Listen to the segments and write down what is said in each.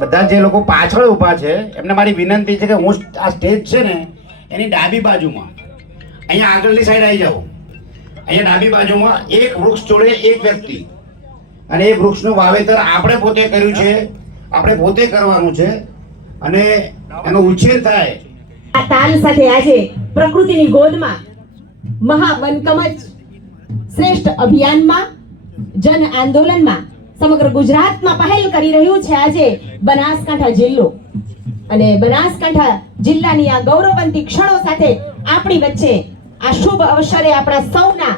બધા જે લોકો પાછળ ઊભા છે એમને મારી વિનંતી છે કે હું આ સ્ટેજ છે ને એની ડાબી બાજુમાં અહીંયા આગળની સાઈડ આવી જાઓ. અહીંયા ડાબી બાજુમાં એક વૃક્ષ જોડે એક વ્યક્તિ, અને એ વૃક્ષનું વાવેતર આપણે પોતે કર્યું છે, આપણે પોતે કરવાનું છે અને એનો ઉછેર થાય. આ તાલ સાથે આજે પ્રકૃતિની ગોદમાં મહાવન કવચ શ્રેષ્ઠ અભિયાનમાં જન આંદોલનમાં સમગ્ર ગુજરાતમાં પહેલ કરી રહ્યું છે આજે બનાસકાંઠા જિલ્લો. અને બનાસકાંઠા જિલ્લાની આ ગૌરવવંતી ક્ષણો સાથે આપણી વચ્ચે આ શુભ અવસરે આપણા સૌના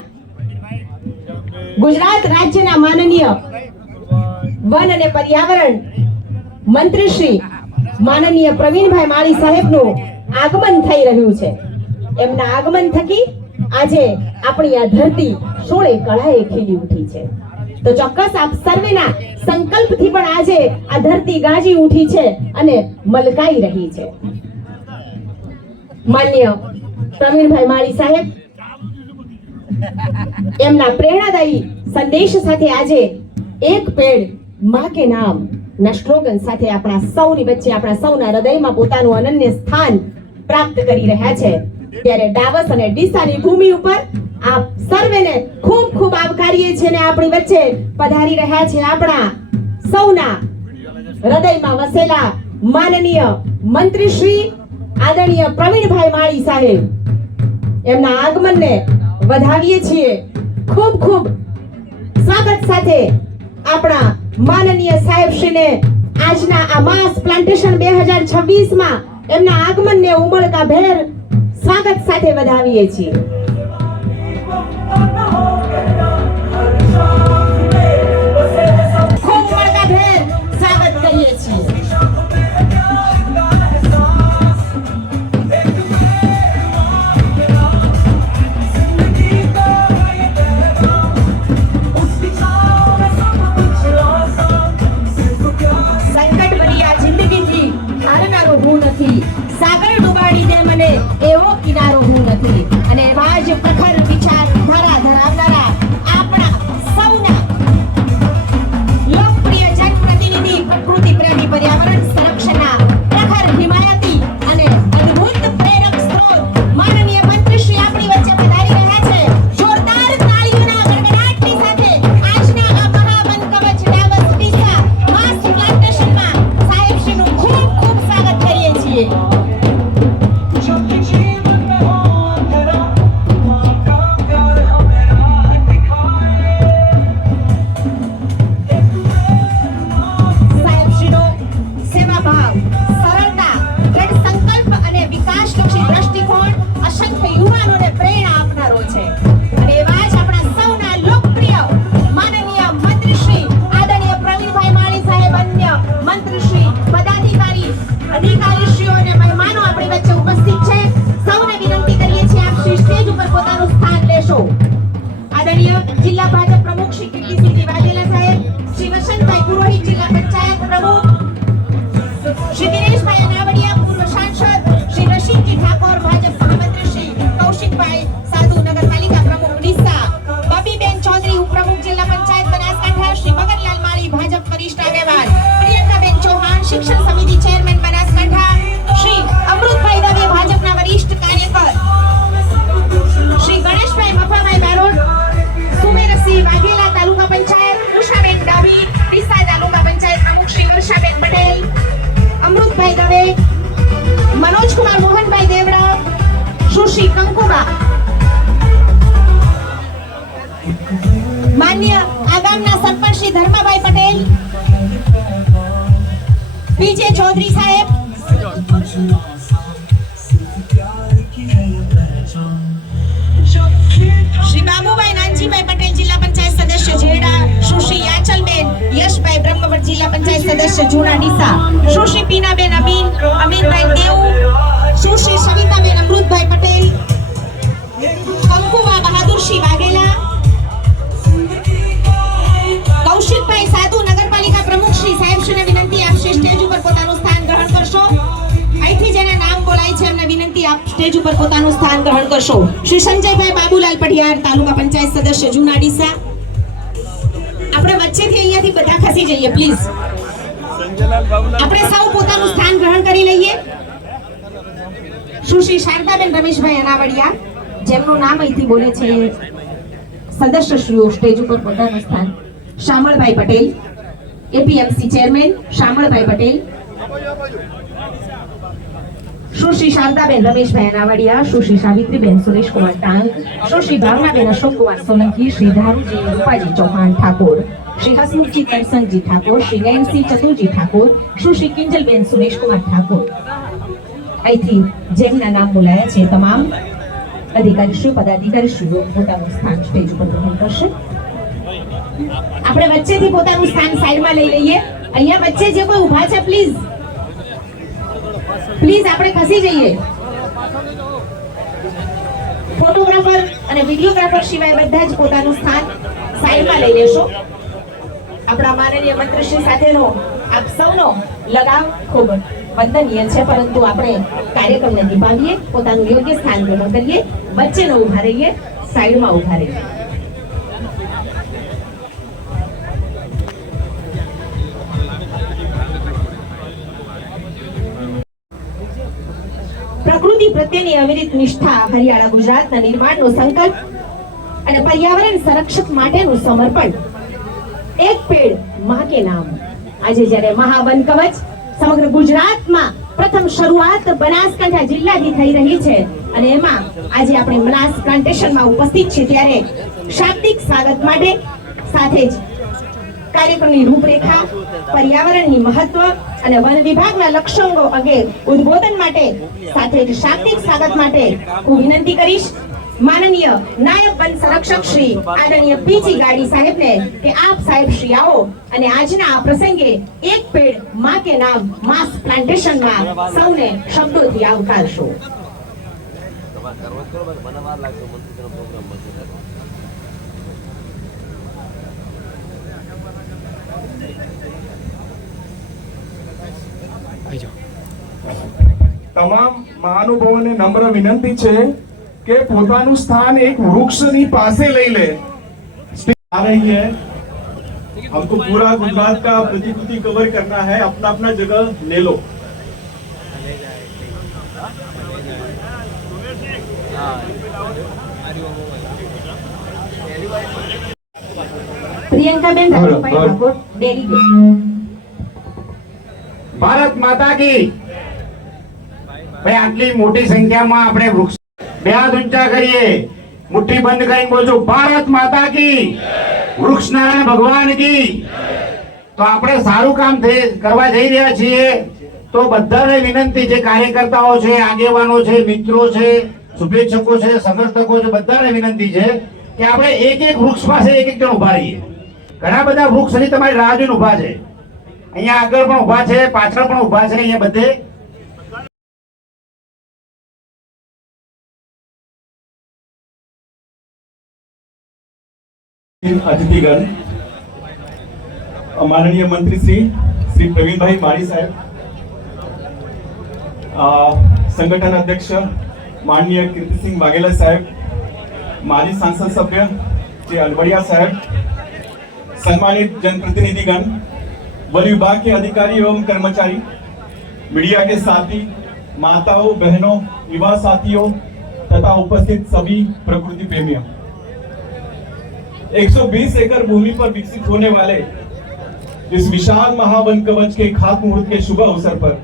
ગુજરાત રાજ્યના માનનીય વન અને પર્યાવરણ મંત્રી શ્રી માનનીય પ્રવીણભાઈ માળી સાહેબનું આગમન થઈ રહ્યું છે. એમના આગમન થકી આજે આપણી આ ધરતી સોળે કળાએ ખીલી ઉઠી છે. તો ચોક્કસ આપ સર્વેના સંકલ્પથી પણ આજે આ ધરતી ગાજી ઉઠી છે અને મલકાઈ રહી છે. માન્ય પ્રવીણભાઈ માળી સાહેબ એમના પ્રેરણાદાયી સંદેશ સાથે આજે એક પેડ માં કે નામ ના સ્લોગન સાથે આપણા સૌની વચ્ચે, આપણા સૌના હૃદયમાં પોતાનું અનન્ય સ્થાન પ્રાપ્ત કરી રહ્યા છે. ત્યારે ડાવસ અને ડીસાની ભૂમિ ઉપર આપ સર્વેને ખૂબ ખૂબ આવકારીએ છીએ અને આપણી વચ્ચે પધારી રહ્યા છે આપણા સૌના હૃદયમાં વસેલા માનનીય મંત્રી શ્રી આદરણીય પ્રવીણભાઈ માળી સાહેબ. એમના આગમનને વધાવીએ છીએ. ખૂબ ખૂબ સ્વાગત સાથે આપણા માનનીય સાહેબશ્રીને આજના આ માસ પ્લાન્ટેશન 2026 માં એમના આગમનને ઉમળકાભેર સ્વાગત સાથે વધાવીએ છીએ. ખૂબ ઉમળકાભેર સ્વાગત કરીએ છીએ. સાગર ડુબાડી દે મને એવો કિનારો હું નથી, અને પીજે ચૌધરી સાહેબ, શ્રી બાબુભાઈ નાનજીભાઈ પટેલ જિલ્લા પંચાયત સદસ્ય જેડા, સુશ્રી યાચલબેન યશભાઈ બ્રહ્મવટ જિલ્લા પંચાયત સદસ્ય જૂના ડીસા, સુશ્રી પીનાબેન અમીનભાઈ દેવ, સુશ્રી સવિતાબેન અમૃતભાઈ પટેલ, કંકુવા બહાદુરસિંહ વાઘેલા, કૌશિકભાઈ સાધુ નગરપાલિકા પ્રમુખ શ્રી સાહેબશ્રીને વિનંતી આપશે સ્ટેજ ઉપર પોતાનું સ્થાન ગ્રહણ કરશો. અહીંથી જેના નામ બોલાય છે એમને વિનંતી આપ સ્ટેજ ઉપર પોતાનું સ્થાન ગ્રહણ કરશો. શ્રી સંજયભાઈ બાબુલાલ પઢિયાર તાલુકા પંચાયત સદસ્ય જૂના ડીસા. આપણે વચ્ચેથી અહીંયાથી બધા ખસી જઈએ પ્લીઝ. આપણે સૌ પોતાનું સ્થાન ગ્રહણ કરી લઈએ. સુશ્રી શારદાબેન રમેશભાઈ અનાવડિયા, જેમનું નામ અહીંથી બોલે છે સદસ્યશ્રીઓ સ્ટેજ ઉપર પોતાનું સ્થાન. શામળભાઈ પટેલ, એપીએમસી ચેરમેન શામળભાઈ પટેલ, સુશ્રી શારદાબેન રમેશભાઈ અનાવડિયા, સુશ્રી સાવિત્રીબેન સુરેશકુમાર ટાંગ, સુશ્રી ભાવનાબેન અશોકકુમાર સોલંકી, શ્રી ધારુજી રૂપાજી ચૌહાણ ઠાકોર, શ્રી હસમુખજી તરસંગજી ઠાકોર, શ્રી નયનસિંહ ચતુરજી ઠાકોર, સુશ્રી કિંજલબેન સુરેશકુમાર ઠાકોર. અહીંથી જેમના નામ બોલાયા છે તમામ અધિકારીશ્રીઓ પદાધિકારીશ્રીઓ પોતાનું સ્થાન સ્ટેજ ઉપર ગ્રહણ કરશે. આપણે વચ્ચેથી પોતાનું સ્થાન સાઈડમાં લઈ લઈએ. અહીંયા વચ્ચે જે કોઈ ઊભા છે પ્લીઝ આપણે ખસી જઈએ. ફોટોગ્રાફર અને વિડીયોગ્રાફર સિવાય બધા જ પોતાનું સ્થાન સાઈડમાં લઈ લેશો. આપણા માનનીય મંત્રીશ્રી સાથેનો આપ સૌનો લગાવ ખૂબ વંદનીય છે, પરંતુ આપણે કાર્યક્રમને નિભાવીએ, પોતાનું યોગ્ય સ્થાન ગ્રહણ કરીએ, વચ્ચે ન ઉભા રહીએ, સાઈડમાં ઉભા રહીએ. પ્રકૃતિ પ્રત્યેની અવિરત નિષ્ઠા, હરિયાળા ગુજરાતના નિર્માણનો સંકલ્પ અને પર્યાવરણ સંરક્ષણ માટેનું સમર્પણ. એક પેડ માં કે નામ. આજે જ્યારે મહાવન કવચ સમગ્ર ગુજરાતમાં પ્રથમ શરૂઆત બનાસકાંઠા જિલ્લાથી થઈ રહી છે અને એમાં આજે આપણે બનાસ પ્લાન્ટેશનમાં ઉપસ્થિત છે, ત્યારે શાબ્દિક સ્વાગત માટે સાથે જ કાર્યક્રમની રૂપરેખા, પર્યાવરણની મહત્વ અને વન વિભાગના લક્ષ્યાંકો અંગે ઉદ્બોધન માટે સાથે જ શાબ્દિક સ્વાગત માટે હું વિનંતી કરીશ માનનીય નાયબ વન સંરક્ષક શ્રી આદરણીય પીજી ગાડી સાહેબને કે આપ સાહેબ શ્રી આવો અને આજના આ પ્રસંગે એક પેડ માં કે નામ માસ પ્લાન્ટેશનમાં સૌને શબ્દોથી આવકારશો. તમામ મહાનુભાવોને નમ્ર વિનંતી છે કે પોતાનું સ્થાન એક વૃક્ષની પાસે લઈ ले. आ रही है, हमको पूरा गुजरात का प्रतिकृति कवर करना है, अपना अपना जगह ले लो. પ્રિયંકાબેન રાજુભાઈ ઠાકોર, ડેલીગેટ. ભારત માતા કી. ભાઈ આટલી મોટી સંખ્યામાં આપણે વૃક્ષ બે હાથ ઊંચા કરીએ, મુઠ્ઠી બંધ કરીને બોલજો ભારત માતા કી, વૃક્ષ નારાયણ ભગવાન કી. તો આપણે સારું કામ કરવા જઈ રહ્યા છીએ, તો બધાને વિનંતી છે, કાર્યકર્તાઓ છે, આગેવાનો છે, મિત્રો છે, શુભેચ્છકો છે, સમર્થકો છે, બધાને વિનંતી છે કે આપણે એક એક વૃક્ષ પાસે એક એક જણ ઉભા રહીએ. ઘણા બધા વૃક્ષની તમારી રાહ જોઈને ઉભા છે, અહીંયા આગળ પણ ઉભા છે, પાછળ પણ ઉભા છે, અહીંયા બધે. अतिथिगण, माननीय मंत्री श्री प्रवीण भाई माड़ी साहब, संगठन अध्यक्ष माननीय कीर्ति सिंह वाघेला साहब, माजी सांसद सभ्य श्री अलवड़िया साहब, सम्मानित जनप्रतिनिधिगण, वन विभाग के अधिकारी एवं कर्मचारी, मीडिया के साथी, माताओं, बहनों, युवा साथियों तथा उपस्थित सभी प्रकृति प्रेमियों, 120 एकड़ भूमि पर विकसित होने वाले इस विशाल महावन कवच के खातमुहूर्त के शुभ अवसर पर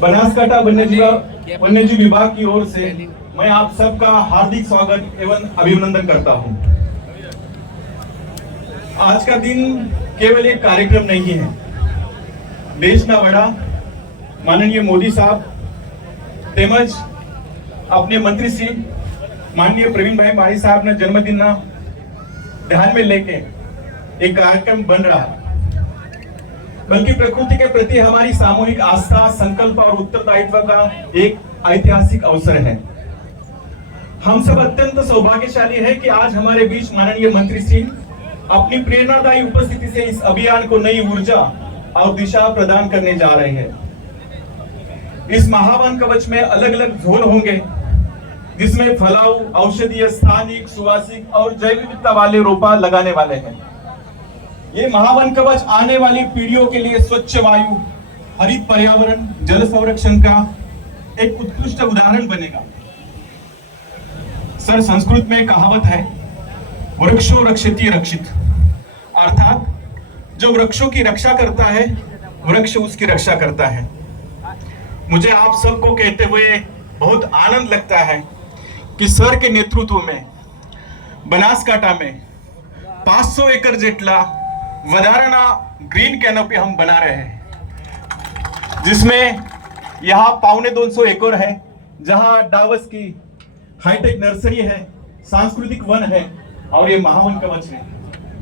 बनासकांठा वन्यजीव विभाग की ओर से मैं आप सबका हार्दिक स्वागत एवं अभिनंदन करता हूं। आज का दिन केवल एक कार्यक्रम नहीं है, દેશના વડા માનનીય મોદી સાહેબ તેમજ अपने मंत्री श्री माननीय प्रवीण भाई माड़ी साहब ने जन्मदिन ध्यान में लेके एक कार्यक्रम बन रहा है, बल्कि प्रकृति के प्रति हमारी सामूहिक आस्था, संकल्प और उत्तरदायित्व का एक ऐतिहासिक अवसर है। हम सब अत्यंत सौभाग्यशाली है कि आज हमारे बीच माननीय मंत्री श्री अपनी प्रेरणादायी उपस्थिति से इस अभियान को नई ऊर्जा और दिशा प्रदान करने जा रहे हैं। इस महावन कवच में अलग अलग झोल होंगे, जिसमें फलाऊ, औषधीय, स्थानिक, सुवासिक और जैव विविधता वाले रोपा लगाने वाले हैं। ये महावन कवच आने वाली पीढ़ियों के लिए स्वच्छ वायु, हरित पर्यावरण, जल संरक्षण का एक उत्कृष्ट उदाहरण बनेगा। सर, संस्कृत में कहावत है, वृक्षो रक्षति रक्षित, अर्थात जो वृक्षों की रक्षा करता है, वृक्ष उसकी रक्षा करता है। मुझे आप सबको कहते हुए बहुत आनंद लगता है कि सर के नेतृत्व में बनासकांठा में 500 एकड़ जेटला वधाराना ग्रीन कैनोपी हम बना रहे हैं, जिसमें यहाँ 250 एकड़ है, जहाँ डावस की हाईटेक नर्सरी है, सांस्कृतिक वन है और ये महावन कवच है।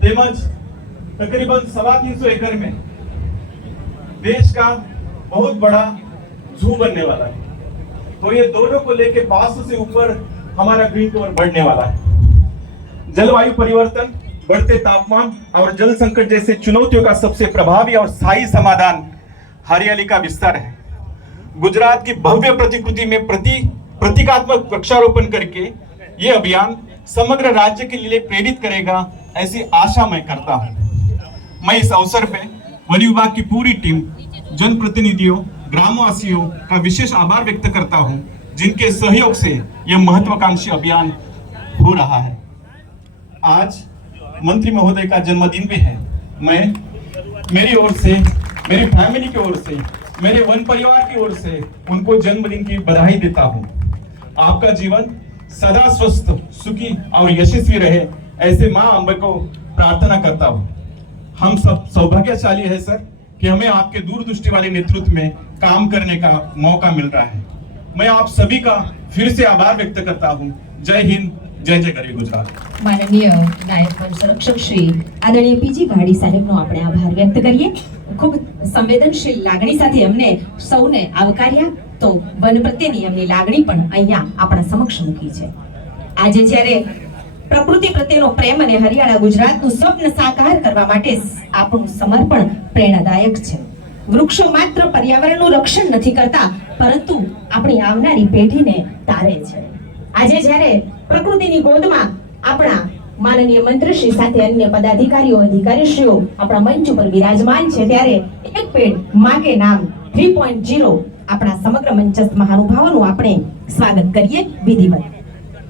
तेमज तकरीबन 350 एकड़ में देश का बहुत बड़ा जू बनने वाला है। तो ये दोनों को लेके 500 से ऊपर हमारा ग्रीन कवर बढ़ने वाला है। जलवायु परिवर्तन, बढ़ते तापमान और जल संकट जैसे चुनौतियों का सबसे प्रभावी और स्थायी समाधान हरियाली का विस्तार है। गुजरात की भव्य प्रतिकृति में प्रतीकात्मक वृक्षारोपण करके ये अभियान समग्र राज्य के लिए प्रेरित करेगा, ऐसी आशा मैं करता हूं। मैं इस अवसर पे वन विभाग की पूरी टीम, जनप्रतिनिधियों, ग्रामवासियों का विशेष आभार व्यक्त करता हूं, जिनके सहयोग से यह महत्वाकांक्षी अभियान हो रहा है। आज मंत्री महोदय का जन्मदिन भी है। मैं मेरी ओर से, मेरी फैमिली की ओर से, मेरे वन परिवार की ओर से उनको जन्मदिन की बधाई देता हूं। आपका जीवन सदा स्वस्थ, सुखी और यशस्वी रहे, ऐसे मां अंबे को प्रार्थना करता हूं। हम सब सौभाग्यशाली है सर कि हमें आपके दूरदृष्टि वाले नेतृत्व में काम करने का मौका मिल रहा है। मैं आप सभी का फिर से आभार व्यक्त करता हूं। जय हिंद, जय जय गरी गुजरात। माननीय नायब वन संरक्षक श्री आदरणीय પીજી ગાડી સાહેબનો આપણે આભાર વ્યક્ત કરીએ। ખૂબ સંવેદનશીલ લાગણી સાથે અમને સૌને આવકાર્યા, તો વન પ્રત્યેની એમની લાગણી પણ અહીંયા આપણા સમક્ષ મૂકી છે। આજે જ્યારે પ્રકૃતિ પ્રત્યેનો પ્રેમ અને હરિયાળા ગુજરાતનું સ્વપ્ન સાકાર કરવા માટે આપણું સમર્પણ પ્રેરણાદાયક છે। વૃક્ષો માત્ર પર્યાવરણનું રક્ષણ નથી કરતા, પરંતુ આપણી આવનારી પેઢીને તારે છે। આજે જ્યારે પ્રકૃતિની ગોદમાં આપણા માનનીય મંત્રીશ્રી સાથે અન્ય પદાધિકારીઓ, અધિકારીશ્રીઓ આપણા મંચ ઉપર વિરાજમાન છે, ત્યારે એક પેડ માં કે નામ 3.0 આપણા સમગ્ર મંચસ્થ મહાનુભાવોનું આપણે સ્વાગત કરીએ વિધિવત।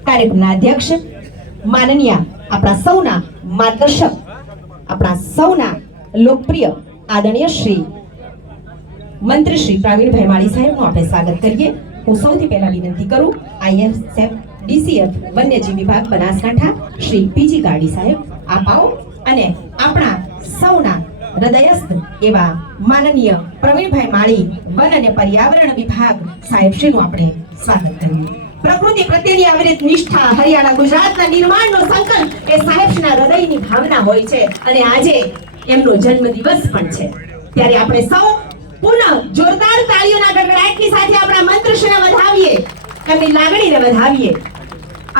કાર્યક્રમના અધ્યક્ષ માનનીય આપણા સૌના માર્ગદર્શક, આપણા સૌના લોકપ્રિય આદરણીય શ્રી મંત્રી શ્રી પ્રવીણભાઈ માળી સાહેબનું આપણે સ્વાગત કરીએ। હું સૌથી પહેલા વિનંતી કરું આઈએસએફ ડીસીએફ વન્યજીવ વિભાગ બનાસકાંઠા શ્રી પીજી ગાડી સાહેબ આપ આવો અને આપણા સૌના હૃદયસ્થ એવા માનનીય પ્રવીણભાઈ માળી વન અને પર્યાવરણ વિભાગ સાહેબશ્રીનું આપણે સ્વાગત કરીએ। પ્રકૃતિ પ્રત્યેની અવિરત નિષ્ઠા, હરિયાળા ગુજરાતના નિર્માણનો સંકલ્પ એ સાહેબશ્રીના હૃદયની ભાવના હોય છે અને આજે એમનો જન્મદિવસ પણ છે। ત્યારે આપણે સૌ પુનઃ જોરદાર તાળીઓના ગડગડાટની સાથે આપણા મંત્રીશ્રીને વધાવીએ, એમની લાગણીને વધાવીએ।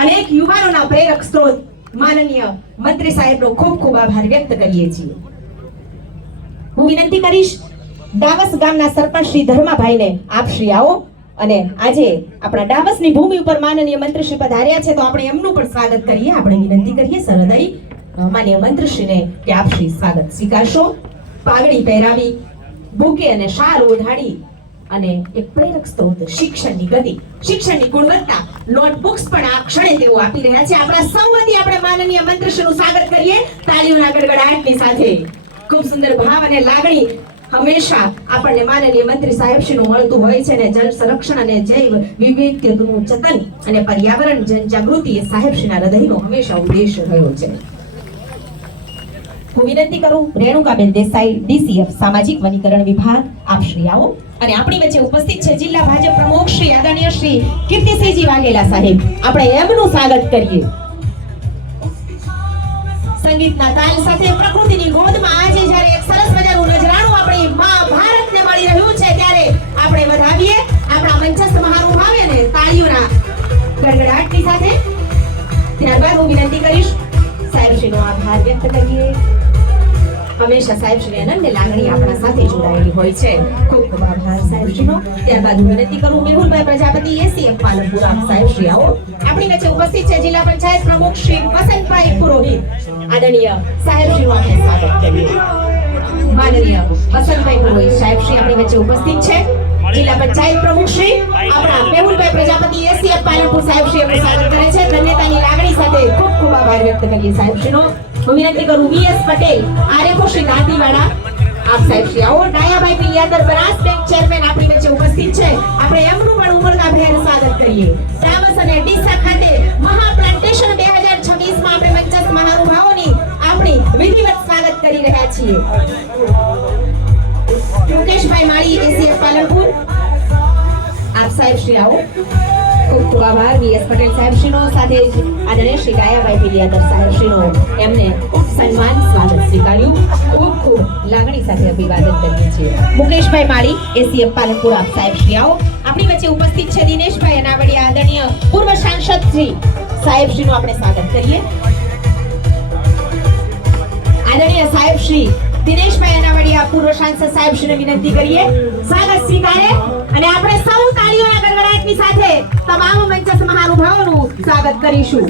અનેક યુવાનોના પ્રેરક સ્ત્રોત માનનીય મંત્રી સાહેબનો ખૂબ ખૂબ આભાર વ્યક્ત કરીએ છીએ। હું વિનંતી કરીશ ડાવસ ગામના સરપંચ શ્રી ધર્માભાઈને આપ શ્રી આવો અને આજે આપણા ડાવસની ભૂમિ ઉપર માનનીય મંત્રીશ્રી પધાર્યા છે, તો આપણે એમનું પણ સ્વાગત કરીએ। આપણે વિનંતી કરીએ સરહૃદય માનનીય મંત્રીશ્રીને કે આપ શ્રી સ્વાગત સ્વીકારશો। પાઘડી પહેરાવી, બુકે અને શાલ ઓઢાડી અને એક પ્રેરક સ્ત્રોત શિક્ષણની ગતિ, શિક્ષણની ગુણવત્તા, નોટબુક્સ પણ આ ક્ષણે તેઓ આપી રહ્યા છે। આપણા સૌ વતી આપણે માનનીય મંત્રીશ્રીનું સ્વાગત કરીએ તાળીઓના ગડગડાટની સાથે। ખૂબ સુંદર ભાવ અને લાગણી હંમેશા આપણને માનનીય મંત્રી સાહેબશ્રીનું મળતું હોય છે અને જળ સંરક્ષણ અને જૈવ વિવિધતાનું જતન અને પર્યાવરણ જનજાગૃતિ એ સાહેબશ્રીના હૃદયનો હંમેશા ઉદ્દેશ રહ્યો છે। હું વિનંતી કરું રેણુકાબેન દેસાઈ ડીસીએફ સામાજિક વનીકરણ વિભાગ આપ શ્રી આવો અને આપણી વચ્ચે ઉપસ્થિત છે જિલ્લા ભાજપ પ્રમુખ શ્રી આદરણીય શ્રી કીર્તિસિંહજી વાઘેલા સાહેબ. આપણે એમનું સ્વાગત કરીએ. સંગીતના તાલ સાથે પ્રકૃતિની ગોદમાં આજે જ્યારે એક સરસ મજાનું નજરાણું આપણી મા ભારતને મળી રહ્યું છે ત્યારે આપણે વધાવીએ આપણા મંચસ્થ મહાનુભાવોને તાળીઓના ગડગડાટની સાથે. ત્યારબાદ હું વિનંતી કરીશ સાહેબશ્રીનો આભાર વ્યક્ત કરીએ. હંમેશા સાહેબશ્રી અનન્ય લાગણી આપણા સાથે જોડાયેલી હોય છે. ખૂબ ખૂબ આભાર સાહેબશ્રીનો. ત્યારબાદ હું વિનંતી કરું મેહુલભાઈ પ્રજાપતિ એસીએફ પાલનપુર આપ સાહેબશ્રી આવો. આપણી વચ્ચે ઉપસ્થિત છે જિલ્લા પંચાયત પ્રમુખ શ્રી વસંતભાઈ પુરોહિત. આદરણીય સાહેબશ્રીનું આપણે સ્વાગત કરીએ. માનનીય વસંતભાઈ પુરોહિત સાહેબશ્રી આપણી વચ્ચે ઉપસ્થિત છે. જિલ્લા પંચાયત પ્રમુખ શ્રી આપણા મેહુલભાઈ પ્રજાપતિ એસીએફ પાલનપુર સાહેબશ્રી આપનું સ્વાગત કરે છે. ધન્યતાની લાગણી સાથે ખૂબ ખૂબ આભાર વ્યક્ત કરીએ સાહેબશ્રીનો. હું વિનંતી કરું વીએસ પટેલ આરેખો શ્રી દાંતીવાડા આપ સાહેબશ્રી આવો. ડાયાભાઈ પિલિયાદર બનાસ બેંક ચેરમેન આપણી વચ્ચે ઉપસ્થિત છે. આપણે એમનું પણ ઉમળકાભેર સ્વાગત કરીએ. રામસ અને ડીસા ખાતે મહાપ્લાન્ટેશન 2026 માં આપણે મંચસ્થ મહાનુભાવોની આપણી વિધિવત સ્વાગત કરી રહ્યા છીએ. મુકેશભાઈ માળી એસીએફ પાલનપુર આપ સાહેબશ્રી આવો. ખૂબ ખૂબ આભાર વીએસ પટેલ સાહેબશ્રીનો સાથે જ આદરણીય શ્રી ગાયાભાઈ પિલિયાદર સાહેબશ્રીનો એમને સન્માન સ્વાગત સ્વીકાર્યું. ખૂબ ખૂબ લાગણી સાથે અભિવાદન કરીએ છીએ. મુકેશભાઈ માળી એસીએફ પાલનપુર આપ સાહેબશ્રી આવો. આપણી વચ્ચે ઉપસ્થિત છે દિનેશભાઈ અનાવડિયા આદરણીય પૂર્વ સાંસદ શ્રી સાહેબશ્રીનું આપણે સ્વાગત કરીએ. આદરણીય સાહેબશ્રી દિનેશભાઈ અનાવડિયા પૂર્વ સાંસદ સાહેબશ્રીને વિનંતી કરીએ સ્વાગત સ્વીકારે અને આપણે સૌ તાળીઓના ગડગડાટની સાથે તમામ મંચસ્થ મહાનુભાવોનું સ્વાગત કરીશું.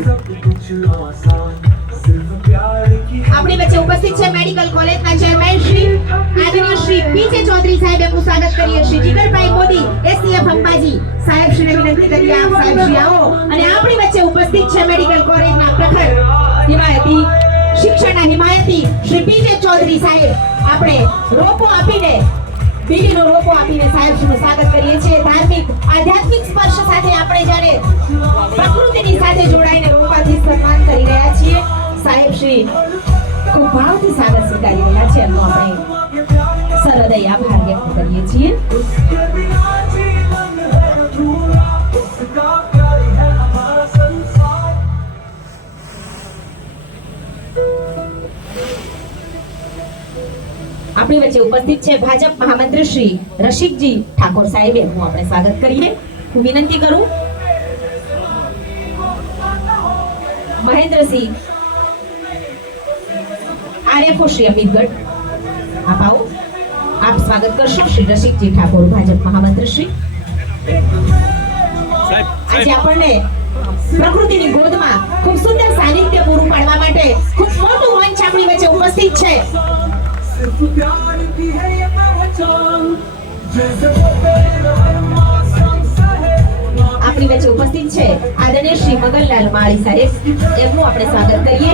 આપણી વચ્ચે ઉપસ્થિત છે મેડિકલ કોલેજના ચેરમેન શ્રી આદરણીય શ્રી પીજે ચૌધરી સાહેબ એમનું સ્વાગત કરીએ. શ્રી જીગરભાઈ મોદી એસીએફ અંબાજી સાહેબશ્રીને વિનંતી કરીએ આપ સાહેબશ્રી આવો. અને આપણી વચ્ચે ઉપસ્થિત છે મેડિકલ કોલેજના પ્રખર હિમાયતી શિક્ષણના હિમાયતી શ્રી પીજે ચૌધરી સાહેબ. આપણે રોપો આપીને બીડીનો રોપો આપીને સાહેબશ્રીનું સ્વાગત કરીએ છીએ. ધાર્મિક આધ્યાત્મિક સ્પર્શ સાથે આપણે જ્યારે પ્રકૃતિની સાથે જોડાઈને રોપાથી સન્માન કરી રહ્યા છીએ. સાહેબશ્રી ખૂબ ભાવથી સ્વાગત સ્વીકારી રહ્યા છે. એમનો આપણે સહૃદય આભાર વ્યક્ત કરીએ છીએ. આપણી વચ્ચે ઉપસ્થિત છે ભાજપ મહામંત્રી શ્રી રસિકજી ઠાકોર સાહેબ એમનું આપણે સ્વાગત કરીએ. હું વિનંતી કરું મહેન્દ્રસિંહ આરેફો શ્રી અમિતગઢ આપ આવો. આપ સ્વાગત કરશો શ્રી રસિકજી ઠાકોર ભાજપ મહામંત્રી શ્રી. આજે આપણને પ્રકૃતિની ગોદમાં ખૂબ સુંદર સાનિધ્ય પૂરું પાડવા માટે ખૂબ મોટું મંચ આપણી વચ્ચે ઉપસ્થિત છે. આપણી વચ્ચે ઉપસ્થિત છે આદરણીય શ્રી મગનલાલ માળી સાહેબ એમનું આપણે સ્વાગત કરીએ.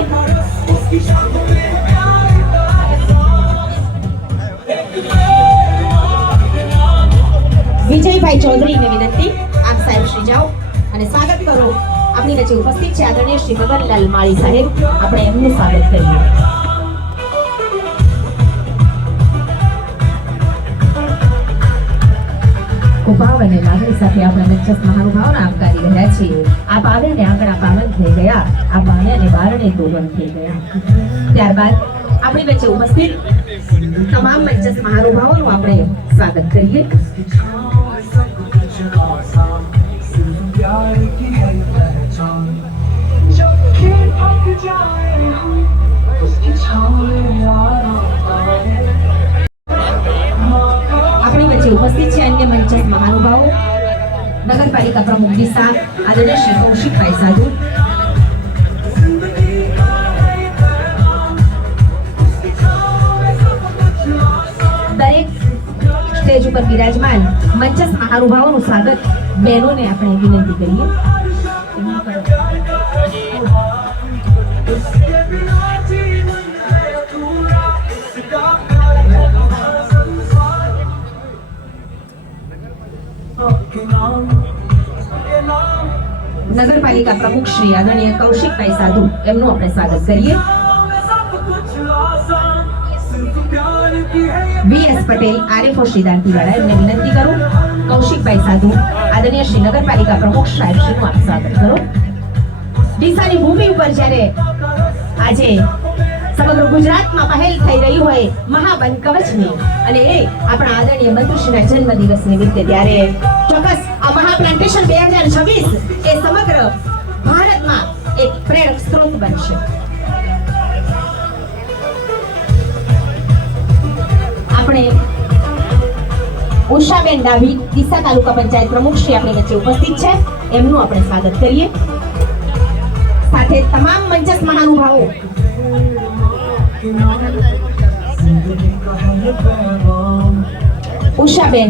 વિજયભાઈ ચૌધરીને વિનંતી આપ સાહેબ શ્રી જાઓ અને સ્વાગત કરો. આપણી વચ્ચે ઉપસ્થિત છે આદરણીય શ્રી મગનલાલ માળી સાહેબ. આપણે એમનું સ્વાગત કરીએ. ભાવ અને લાગણી સાથે આપણે મંચસ્થ મહાનુભાવોને આવકારી રહ્યા છીએ. આપ આવે ને આંગણા પાવન થઈ ગયા, આપ બાણે અને બારણે તોરણ થઈ ગયા. ત્યારબાદ આપણી વચ્ચે ઉપસ્થિત તમામ મંચસ્થ મહાનુભાવોનું આપણે સ્વાગત કરીએ. આપણી વચ્ચે ઉપસ્થિત છે અન્ય મંચસ્થ મહાનુભાવો નગરપાલિકા પ્રમુખ ડીસા આદરણીય શ્રી કૌશિકભાઈ સાધુ. દરેક સ્ટેજ ઉપર બિરાજમાન મંચસ્થ મહાનુભાવોનું સ્વાગત બહેનોને આપણે વિનંતી કરીએ. નગરપાલિકા પ્રમુખ શ્રી આદરણીય કૌશિકભાઈ સાધુ એમનું આપણે સ્વાગત કરીએ. વીએસ પટેલ આરએફઓ શ્રી દાંતીવાડા એમને વિનંતી કરું. કૌશિકભાઈ સાધુ આદરણીય શ્રી નગરપાલિકા પ્રમુખ સાહેબ શ્રીનું આપ સ્વાગત કરો. ડીસાની ભૂમિ ઉપર જ્યારે આજે સમગ્ર ગુજરાતમાં પહેલ થઈ રહી હોય મહાવન કવચની અને એ આપણા આદરણીય મંત્રીશ્રીના જન્મદિવસ નિમિત્તે ત્યારે ચોક્કસ આ મહાપ્લાન્ટેશન 2026 એ સમગ્ર ભારતમાં એક પ્રેરક સ્ત્રોત બનશે. આપણે ઉષાબેન ડાભી ડીસા તાલુકા પંચાયત પ્રમુખ શ્રી આપણી વચ્ચે ઉપસ્થિત છે, એમનું આપણે સ્વાગત કરીએ. સાથે તમામ મંચસ્થ મહાનુભાવો ઉષાબેન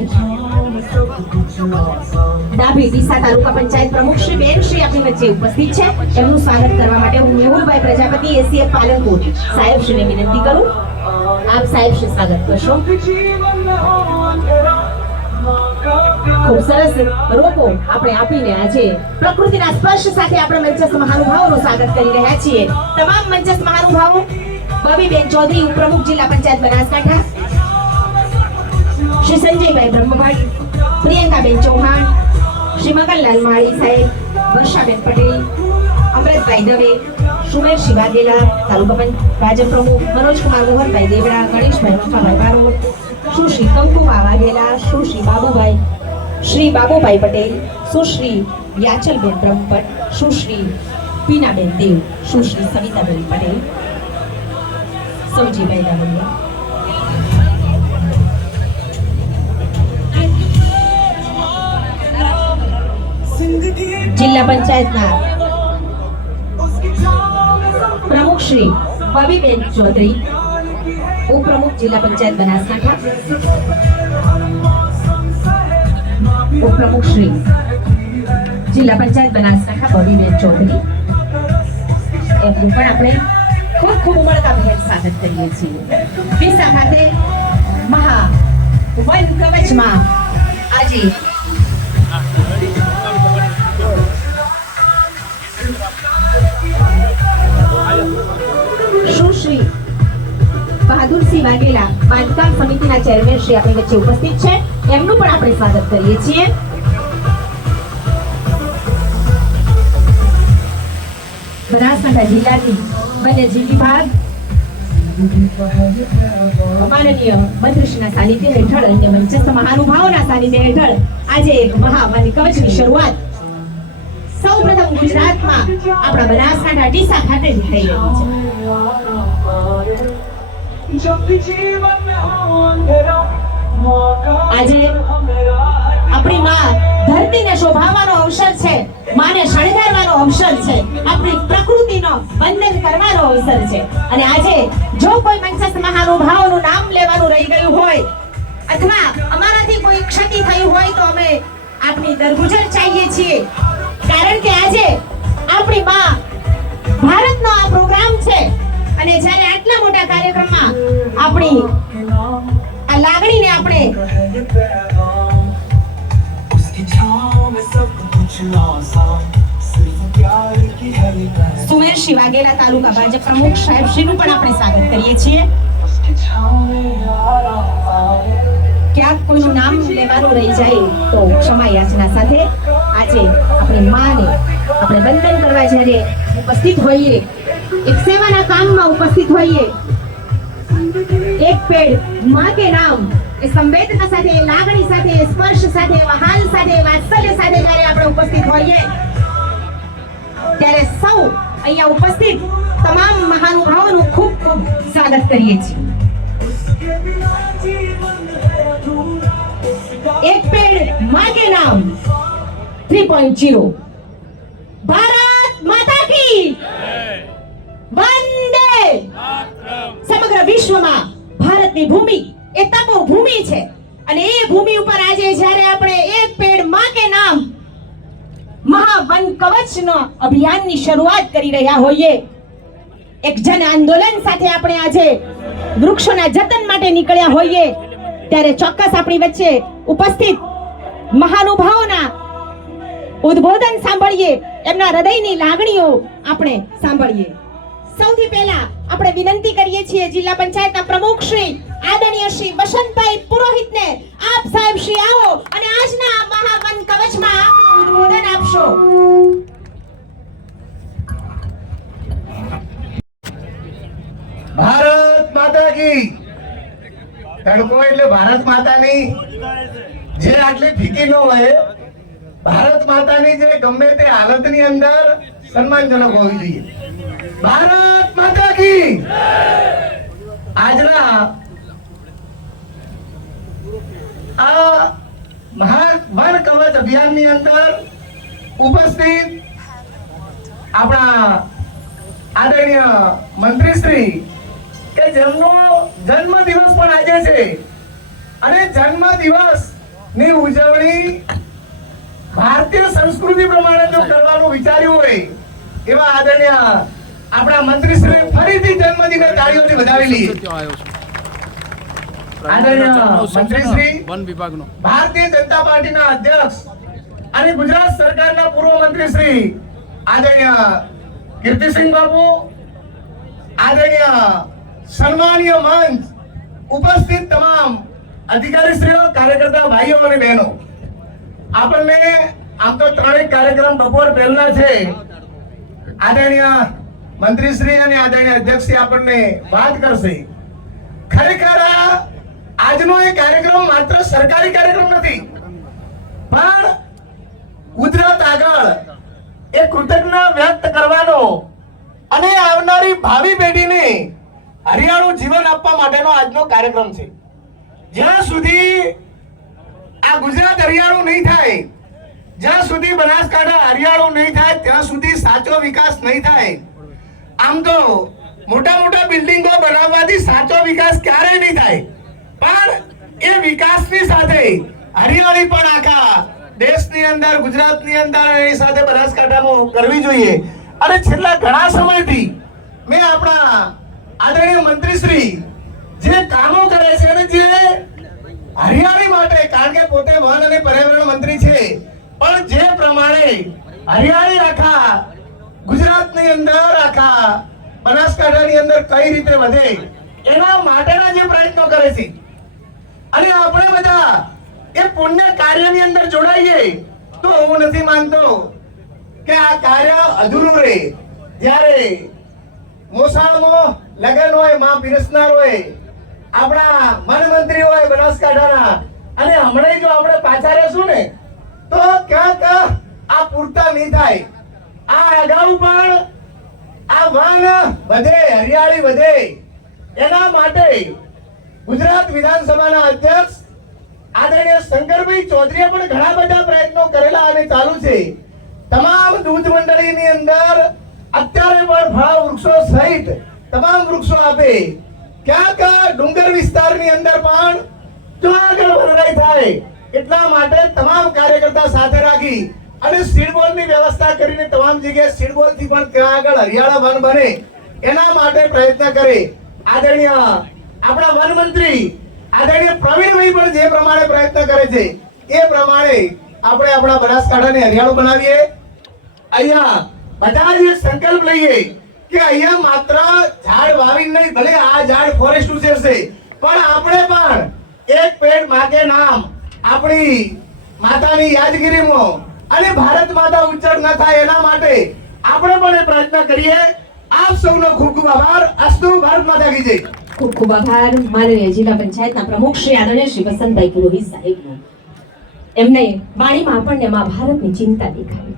ડાભી ડીસા તાલુકા પંચાયત પ્રમુખ શ્રી બેન શ્રી આપણી વચ્ચે ઉપસ્થિત છે, એમનું સ્વાગત કરવા માટે હું મેહુલભાઈ પ્રજાપતિ એસીએફ પાલનપુર સાહેબ શ્રીને વિનંતી કરું. આપ સાહેબ શ્રી સ્વાગત કરશો. ખૂબ સરસ રોપો આપણે આપીને આજે પ્રકૃતિના સ્પર્શ સાથે આપણે મંચસ્થ મહાનુભાવોનું સ્વાગત કરી રહ્યા છીએ. તમામ મંચસ્થ મહાનુભાવો બબીબેન ચૌધરી ઉપપ્રમુખ જિલ્લા પંચાયત બનાસકાંઠા, શ્રી સંજયભાઈ બ્રહ્મભટ્ટ, પ્રિયંકાબેન ચૌહાણ, શ્રી મગનલાલ માળી સાહેબ, વર્ષાબેન પટેલ, અમૃતભાઈ દવે, સુમેરસિંહ વાઘેલા તાલુકા ભાજપ પ્રમુખ, મનોજકુમાર મોહનભાઈ દેવડા, ગણેશભાઈ વફાભાઈ બારોટ, સુશ્રી કંકુબા વાઘેલા, સુશ્રી બાબુભાઈ પટેલ, સુશ્રી યાચલબેન બ્રહ્મભટ્ટ, સુશ્રી પીનાબેન દેવ, સુશ્રી સવિતાબેન પટેલ, સૌજીભાઈ દાવડિયા. જિલ્લા પંચાયતના પ્રમુખ શ્રી બબીબેન ચૌધરી ઉપપ્રમુખ જિલ્લા પંચાયત બનાસકાંઠા, ઉપપ્રમુખ શ્રી જિલ્લા પંચાયત બનાસકાંઠા બબીબેન ચૌધરી એમનું પણ આપણે ખૂબ ખૂબ ઉમળકાભેર સ્વાગત કરીએ છીએ. ડીસા ખાતે મહા વન કવચમાં આજે સુશ્રી બહાદુરસિંહ વાઘેલા બાંધકામ સમિતિના ચેરમેન શ્રી આપણી વચ્ચે ઉપસ્થિત છે, એમનું પણ આપણે સ્વાગત કરીએ છીએ. બનાસકાંઠા જિલ્લાની વન્યજીવ વિભાગ માનનીય મંત્રીશ્રીના સાનિધ્ય હેઠળ અન્ય મંચસ્થ મહાનુભાવોના સાનિધ્ય હેઠળ આજે એક મહાવન કવચની શરૂઆત સૌપ્રથમ ગુજરાતમાં આપણા બનાસકાંઠા ડીસા ખાતે થઈ રહી છે. આજે આપણી માં ધરતીને શોભાવવાનો અવસર છે, માને શણગારવાનો અવસર છે, આપણી પ્રકૃતિનો વંદન કરવાનો અવસર છે. અને આજે જો કોઈ મંચસ્થ મહાનુભાવોનું નામ લેવાનું રહી ગયું હોય અથવા અમારાથી કોઈ ક્ષતિ થઈ હોય તો અમે આપની દરગુજર ચાહીએ છીએ, કારણ કે આજે આપણી માં ભારતનો આ પ્રોગ્રામ છે અને જ્યારે આટલા મોટા કાર્યક્રમમાં આપણી આ લાગણીને આપણે સુમેરસિંહ વાઘેલા તાલુકા ભાજપ પ્રમુખ સાહેબ શ્રીનું પણ આપણે સ્વાગત કરીએ છીએ. ક્યાંક કોઈનું નામ લેવાનું રહી જાય તો ક્ષમા યાચના સાથે આજે આપણી માને આપણે વંદન કરવા જ્યારે ઉપસ્થિત હોઈએ, એક સેવાના કામમાં ઉપસ્થિત હોઈએ, એક પેડ માં કે નામ એ સંવેદના સાથે, લાગણી સાથે, સ્પર્શ સાથે, વહાલ સાથે, વાત્સલ્ય સાથે જ્યારે આપણે ઉપસ્થિત હોઈએ ત્યારે સૌ અહીંયા ઉપસ્થિત તમામ મહાનુભાવોનું ખૂબ ખૂબ સ્વાગત કરીએ છીએ. એક પેડ માં કે નામ 3.0 ભારત માતા કી વંદે. સમગ્ર વિશ્વમાં ભારતની ભૂમિ એ તપોભૂમિ છે અને એ ભૂમિ ઉપર આજે જ્યારે આપણે એક પેડ માં કે નામ મહાવન કવચનો અભિયાનની શરૂઆત કરી રહ્યા હોઈએ, એક જન આંદોલન સાથે આપણે આજે વૃક્ષોના જતન માટે નીકળ્યા હોઈએ, ત્યારે ચોક્કસ આપણી વચ્ચે ઉપસ્થિત મહાનુભાવોના ઉદ્બોધન સાંભળીએ, એમના હૃદયની લાગણીઓ આપણે સાંભળીએ. સૌથી પહેલા આપણે વિનંતી કરીએ છીએ જિલ્લા પંચાયતના પ્રમુખ શ્રી આદરણીય શ્રી વસંતભાઈ પુરોહિતને આપ સાહેબ શ્રી આવો અને આજના આ મહાવન કવચમાં આપનું ઉદ્બોધન આપશો. ભારત માતા કી. તડકો એટલે ભારત માતાની જે આટલી ફીકી ન હોય, ભારત માતાની જે ગમે તે હાલતની અંદર સન્માનજનક હોવી જોઈએ. ભારત માતા કી. આજના આ મહાવન કવચ અભિયાનની અંદર ઉપસ્થિત આપણા આદરણીય મંત્રીશ્રી કે જેમનો જન્મ દિવસ પણ આજે છે અને જન્મ દિવસ ની ઉજવણી ભારતીય સંસ્કૃતિ પ્રમાણે જો કરવાનું વિચાર્યું હોય એવા આદરણીય આપણા મંત્રીશ્રી ફરીથી જન્મદિને તાળીઓથી વધાવી લઈએ. આદરણીય મંત્રીશ્રી વન વિભાગનો ભારતીય જનતા પાર્ટીના અધ્યક્ષ અને ગુજરાત સરકારના પૂર્વ મંત્રી શ્રી આદરણીય કીર્તિસિંહ બાપુ, આદરણીય સન્માનીય મંચ ઉપસ્થિત તમામ અધિકારીશ્રીઓ, કાર્યકર્તા ભાઈઓ અને બહેનો, આપણને આમ તો ત્રણેય કાર્યક્રમ બપોર પહેલા છે. આદરણીય મંત્રીશ્રી અને આદરણીય અધ્યક્ષશ્રી આપણને વાત કરશે. ખરેખર આજનો એ કાર્યક્રમ માત્ર સરકારી કાર્યક્રમ નથી, પણ ગુજરાત આગળ એ કૃતજ્ઞતા વ્યક્ત કરવાનો અને આવનારી ભાવિ પેઢીને હરિયાળું જીવન આપવા માટેનો આજનો કાર્યક્રમ છે. જ્યાં સુધી આ ગુજરાત હરિયાળું નહીં થાય, જ્યાં સુધી બનાસકાંઠા હરિયાળું નહીં થાય, ત્યાં સુધી સાચો વિકાસ નહીં થાય. આમ તો મોટા મોટા બિલ્ડિંગો બનાવવાથી સાચો વિકાસ ક્યારેય નહીં થાય, પણ એ વિકાસની સાથે હરિયાળી પણ આખા દેશની અંદર, ગુજરાતની અંદર એની સાથે બનાસકાંઠામાં કરવી જોઈએ. અને છેલ્લા ઘણા સમયથી મેં આપણા આદરણીય મંત્રીશ્રી જે કામો કરે છે અને જે હરિયાળી માટે, કારણ કે પોતે વન અને પર્યાવરણ મંત્રી છે, પણ જે પ્રમાણે હરિયાળી આખા ગુજરાતની અંદર, આખા બનાસકાંઠાની અંદર કઈ રીતે વધે એના માટેના જે પ્રયત્નો કરે છે, અને આપણે બધા એ પુણ્ય કાર્યની અંદર જોડાઈએ તો હું નથી માનતો કે આ કાર્ય અધૂરું રહે. જ્યારે મોસાળમાં લગન હોય, માં પીરસનાર હોય, આપણા વનમંત્રી હોય બનાસકાંઠાના, અને હમણાં જો આપણે પાછા રહેશું ને તો ક્યાંક આ પૂરતા નહીં થાય. આ અગાઉ પણ આ વન વધે, હરિયાળી વધે, એના માટે ગુજરાત વિધાનસભાના અધ્યક્ષ આદરણીય શંકરભાઈ ચૌધરીએ પણ ઘણા બધા પ્રયત્નો કરેલા અને ચાલુ છે. તમામ દૂધ મંડળીની અંદર અત્યારે પણ ફળ વૃક્ષો સહિત તમામ વૃક્ષો આપે. ક્યાંક ડુંગર વિસ્તારની અંદર પણ જો આગળ વરાઈ થાય એટલા માટે તમામ કાર્યકર્તા સાથે રાખી અને સીડબોલની વ્યવસ્થા કરીને તમામ જગ્યાએ સીડબોલથી પણ ત્યાં આગળ હરિયાળા વન બને એના માટે પ્રયત્ન કરે. આદરણીય આપણા વન મંત્રી આદરણીય પ્રવીણભાઈ પણ જે પ્રમાણે પ્રયત્ન કરે છે એ પ્રમાણે આપણે આપણા બનાસકાંઠાને હરિયાળું બનાવીએ. અહીંયા બધા જ એક સંકલ્પ લઈએ કે અહીંયા માત્ર ઝાડ વાવી નહીં, ભલે આ ઝાડ ફોરેસ્ટ ઉછેરશે, પણ આપણે પણ એક પેડ માગે નામ આપણી માતાની યાદગીરીમાં અને ભારત માતા ઉજ્જડ ન થાય એના માટે આપણે પણ એ પ્રયત્ન કરીએ. આપ સૌનો ખૂબ ખૂબ આભાર. અસ્તુ. ભારત માતા કી જય. ખૂબ ખૂબ આભાર માનનીય જિલ્લા પંચાયતના પ્રમુખ શ્રી આદરણીય શ્રી વસંતભાઈ પુરોહિત સાહેબનો. એમને વાણીમાં આપણને મા ભારતની ચિંતા દેખાડી,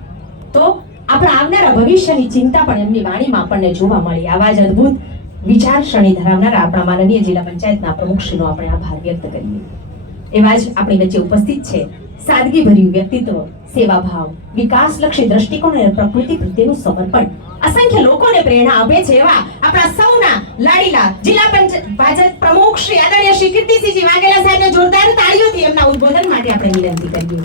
તો આપણા આવનારા ભવિષ્યની ચિંતા પણ એમની વાણીમાં આપણને જોવા મળી. આવા જ અદ્ભુત વિચારસરણી ધરાવનારા આપણા માનનીય જિલ્લા પંચાયતના પ્રમુખશ્રીનો આપણે આભાર વ્યક્ત કરીએ. એવા જ આપણી વચ્ચે ઉપસ્થિત છે સાદગીભર્યું વ્યક્તિત્વ, સેવાભાવ, વિકાસલક્ષી દ્રષ્ટિકોણ અને પ્રકૃતિ પ્રત્યેનું સમર્પણ અસંખ્ય લોકોને પ્રેરણા આપે છે એવા આપણા સૌના લાડીલા જિલ્લા પંચાયત ભાજપ પ્રમુખ શ્રી આદરણીય શ્રી કીર્તિસિંહજી વાઘેલા સાહેબને જોરદાર તાળીઓથી એમના ઉદ્બોધન માટે આપણે વિનંતી કરીએ.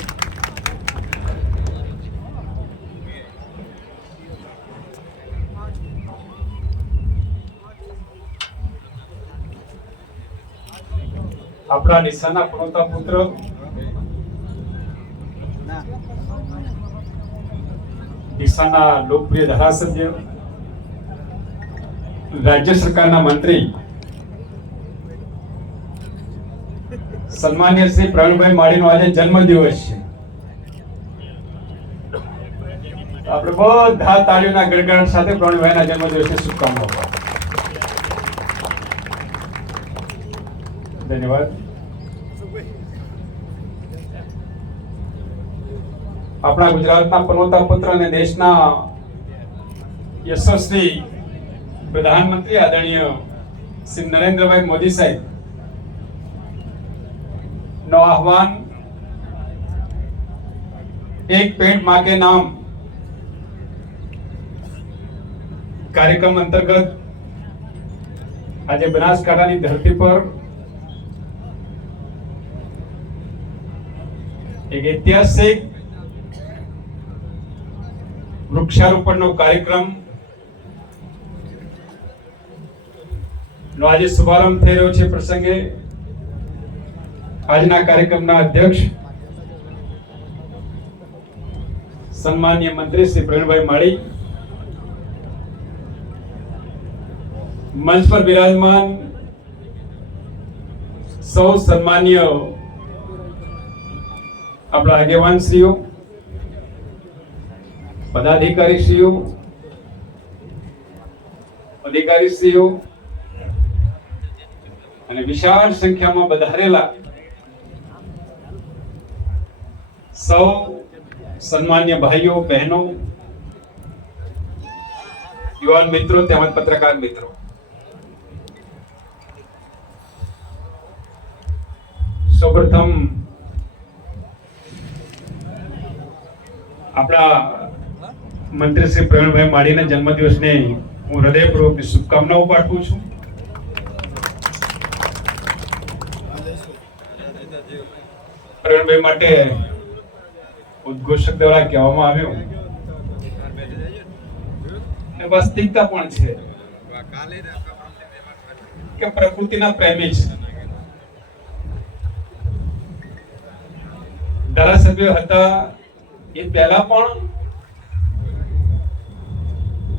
આપણા નિશાના પનોતા પુત્ર ડીસાના લોકપ્રિય ધારાસભ્ય, રાજ્ય સરકારના મંત્રી સન્માન્ય શ્રી પ્રવીણભાઈ માળીનો આજે જન્મદિવસ છે. આપણે બધા તાળીઓના ગડગડાટ સાથે પ્રવીણભાઈના જન્મદિવસની શુભકામનાઓ. ધન્યવાદ. આપણા ગુજરાતના પનોતા પુત્ર અને દેશના યશસ્વી પ્રધાનમંત્રી આદરણીય શ્રી નરેન્દ્રભાઈ મોદી સાહેબ નો આહવાન એક પેડ માં કે નામ કાર્યક્રમ અંતર્ગત આજે બનાસકાંઠાની ધરતી પર એક ઐતિહાસિક વૃક્ષારોપણનો કાર્યક્રમ નો આજે શુભારંભ થઈ રહ્યો છે. પ્રસંગે આજના કાર્યક્રમના અધ્યક્ષ સન્માનીય મંત્રી શ્રી પ્રવીણભાઈ માળી, મંચ પર બિરાજમાન સૌ સન્માનીય આપણા આગેવાન શ્રીઓ, પદાધિકારીશ્રીઓ, અધિકારીશ્રીઓ અને વિશાળ સંખ્યામાં વધારેલા સૌ સન્માન્ય ભાઈઓ, બહેનો, યુવાન મિત્રો તેમજ પત્રકાર મિત્રો, સૌપ્રથમ આપણા મંત્રી શ્રી પ્રવીણભાઈ માળીના જન્મદિવસને હું હૃદયપૂર્વક શુભકામનાઓ પાઠવું છું. પ્રવીણભાઈ માટે ઉદ્ઘોષક દ્વારા કહેવામાં આવ્યું અને વાસ્તવિકતા પણ છે કે પ્રકૃતિના પ્રેમી છે. ધારાસભ્ય હતા એ પહેલા પણ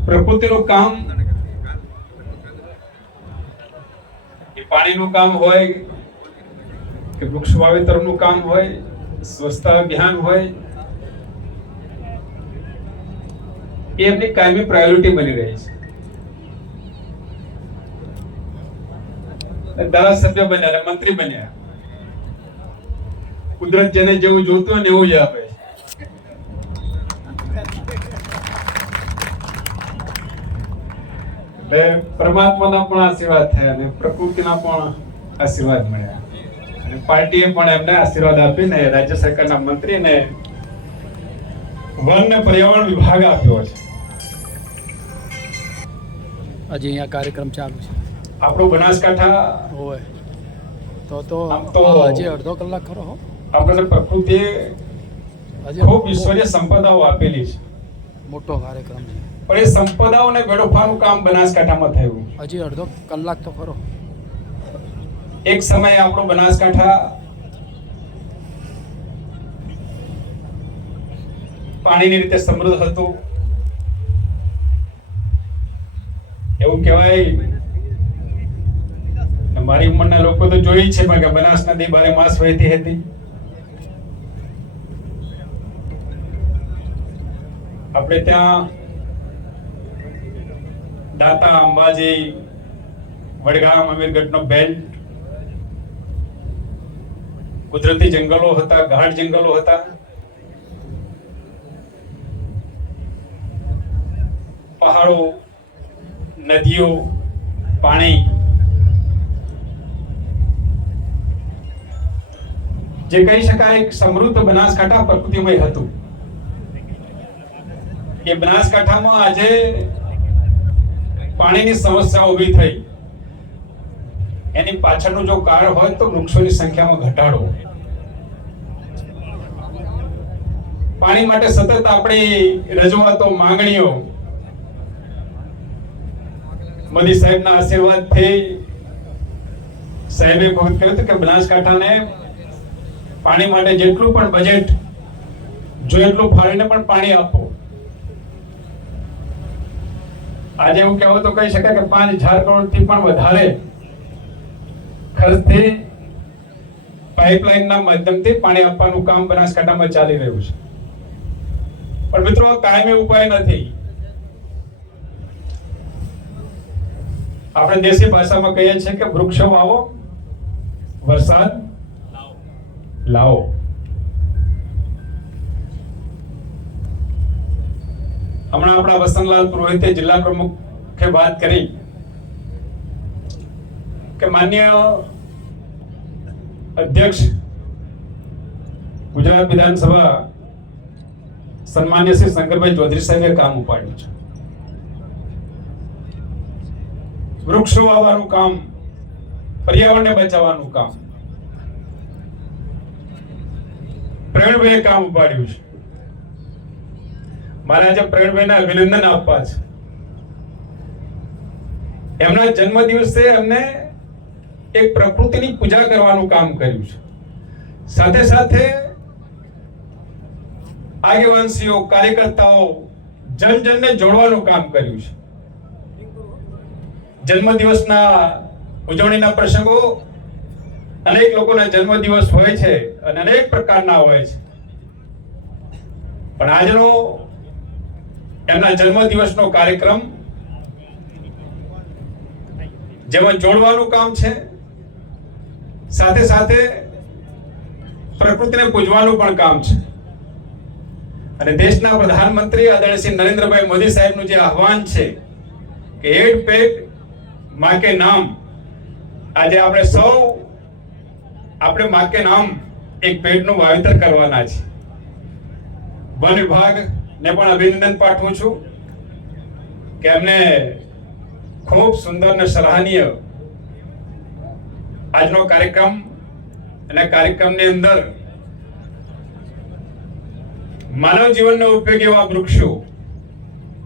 પ્રકૃતિનું કામ, એ પાણીનું કામ હોય કે વૃક્ષ વાવેતરનું કામ હોય, સ્વચ્છતા અભિયાન હોય, એ એમની કાયમી પ્રાયોરિટી બની રહી છે. ધારાસભ્ય બન્યા, મંત્રી બન્યા, કુદરત જેને જેવું જોતું હોય ને એવું જ આપે. એટલે પરમાત્માના પણ આશીર્વાદ થયા અને પ્રકૃતિના પણ આશીર્વાદ મળ્યા અને પાર્ટીએ પણ એમને આશીર્વાદ આપીને રાજ્ય સરકારના મંત્રીને વન અને પર્યાવરણ વિભાગ આપ્યો છે. આજે અહીંયા કાર્યક્રમ ચાલુ છે આપણો બનાસકાંઠા હોય તો આમ તો આજે અડધો કલાક ખરો હો. આપણને પ્રકૃતિએ આજે ખૂબ ઈશ્વરીય સંપદાઓ આપેલી છે, મોટો કાર્યક્રમ છે. પણ એ સંપદાઓને વેડફવાનું કામ બનાસકાંઠામાં થયું. હજી અડધો કલાક તો ખરો. એક સમયે આપણો બનાસકાંઠા પાણીની રીતે સમૃદ્ધ હતું. એવું કહેવાય, મારી ઉંમરના લોકો તો જોઈ છે પણ કે બનાસ નદી બારે માસ વહેતી હતી. આપણે ત્યાં દાતા, અંબાજી, વડગામ, અમીરગઢનો બેલ્ટ, કુદરતી જંગલો હતા, ગાઢ જંગલો હતા. પહાડો, નદીઓ, પાણી, જે કહી શકાય એક સમૃદ્ધ બનાસકાંઠા પ્રકૃતિમય હતું. એ બનાસકાંઠામાં આજે પાણીની સમસ્યા ઊભી થઈ, એની પાછળનું જો કારણ હોય તો વૃક્ષોની સંખ્યામાં ઘટાડો. પાણી માટે સતત આપણી રજૂઆતો, માંગણીઓ મોદી સાહેબના આશીર્વાદથી સાહેબે કહ્યું હતું કે બનાસકાંઠાને પાણી માટે જેટલું પણ બજેટ જો એટલું ફાળીને પણ પાણી આપો. આજે એવું કહેવું તો કહી શકાય કે 5,000 કરોડ થી પણ વધારે ખર્ચથી પાઇપલાઇનના માધ્યમથી પાણી આપવાનું કામ બનાસકાંઠામાં ચાલી રહ્યું છે. પણ મિત્રો, આ કાયમી ઉપાય નથી. આપણે દેશી ભાષામાં કહીએ છીએ કે વૃક્ષો વાવો, વરસાદ લાવો. હમણાં આપણા વસંતલાલ પુરોહિતે જિલ્લા પ્રમુખે વાત કરી કે માન્ય અધ્યક્ષ ગુજરાત વિધાનસભા સન્માન્ય શ્રી શંકરભાઈ ચૌધરી સાહેબે કામ ઉપાડ્યું છે. વૃક્ષો વાવવાનું કામ, પર્યાવરણને બચાવવાનું કામ પ્રવીણભાઈએ કામ ઉપાડ્યું છે. મારે આજે પ્રવીણભાઈને અભિનંદન આપવા છે. એમના જન્મદિવસે એમને એક પ્રકૃતિની પૂજા કરવાનું કામ કર્યું છે. સાથે સાથે આગેવાનસીઓ, કાર્યકર્તાઓ, જનજનને જોડવાનું કામ કર્યું છે. જન્મદિવસના ઉજવણીના પ્રસંગો, અનેક લોકોના જન્મદિવસ હોય છે અને અનેક પ્રકારના હોય છે, પણ આજનો એમના જન્મદિવસનો કાર્યક્રમ જેમાં જોડવાનું કામ છે, સાથે સાથે પ્રકૃતિને પૂજવાનું પણ કામ છે. અને દેશના પ્રધાનમંત્રી આદરણીય શ્રી નરેન્દ્રભાઈ મોદી સાહેબનું જે આહવાન છે કે એક પેડ માં કે નામ, આજે આપણે માં કે નામ એક પેડનું વાવેતર કરવાના છે. વન વિભાગને પણ અભિનંદન પાઠવું છું કે એમને ખૂબ સુંદર અને સરાહનીય આજનો કાર્યક્રમ, અને કાર્યક્રમની અંદર માનવ જીવનનો ઉપયોગ એવા વૃક્ષો,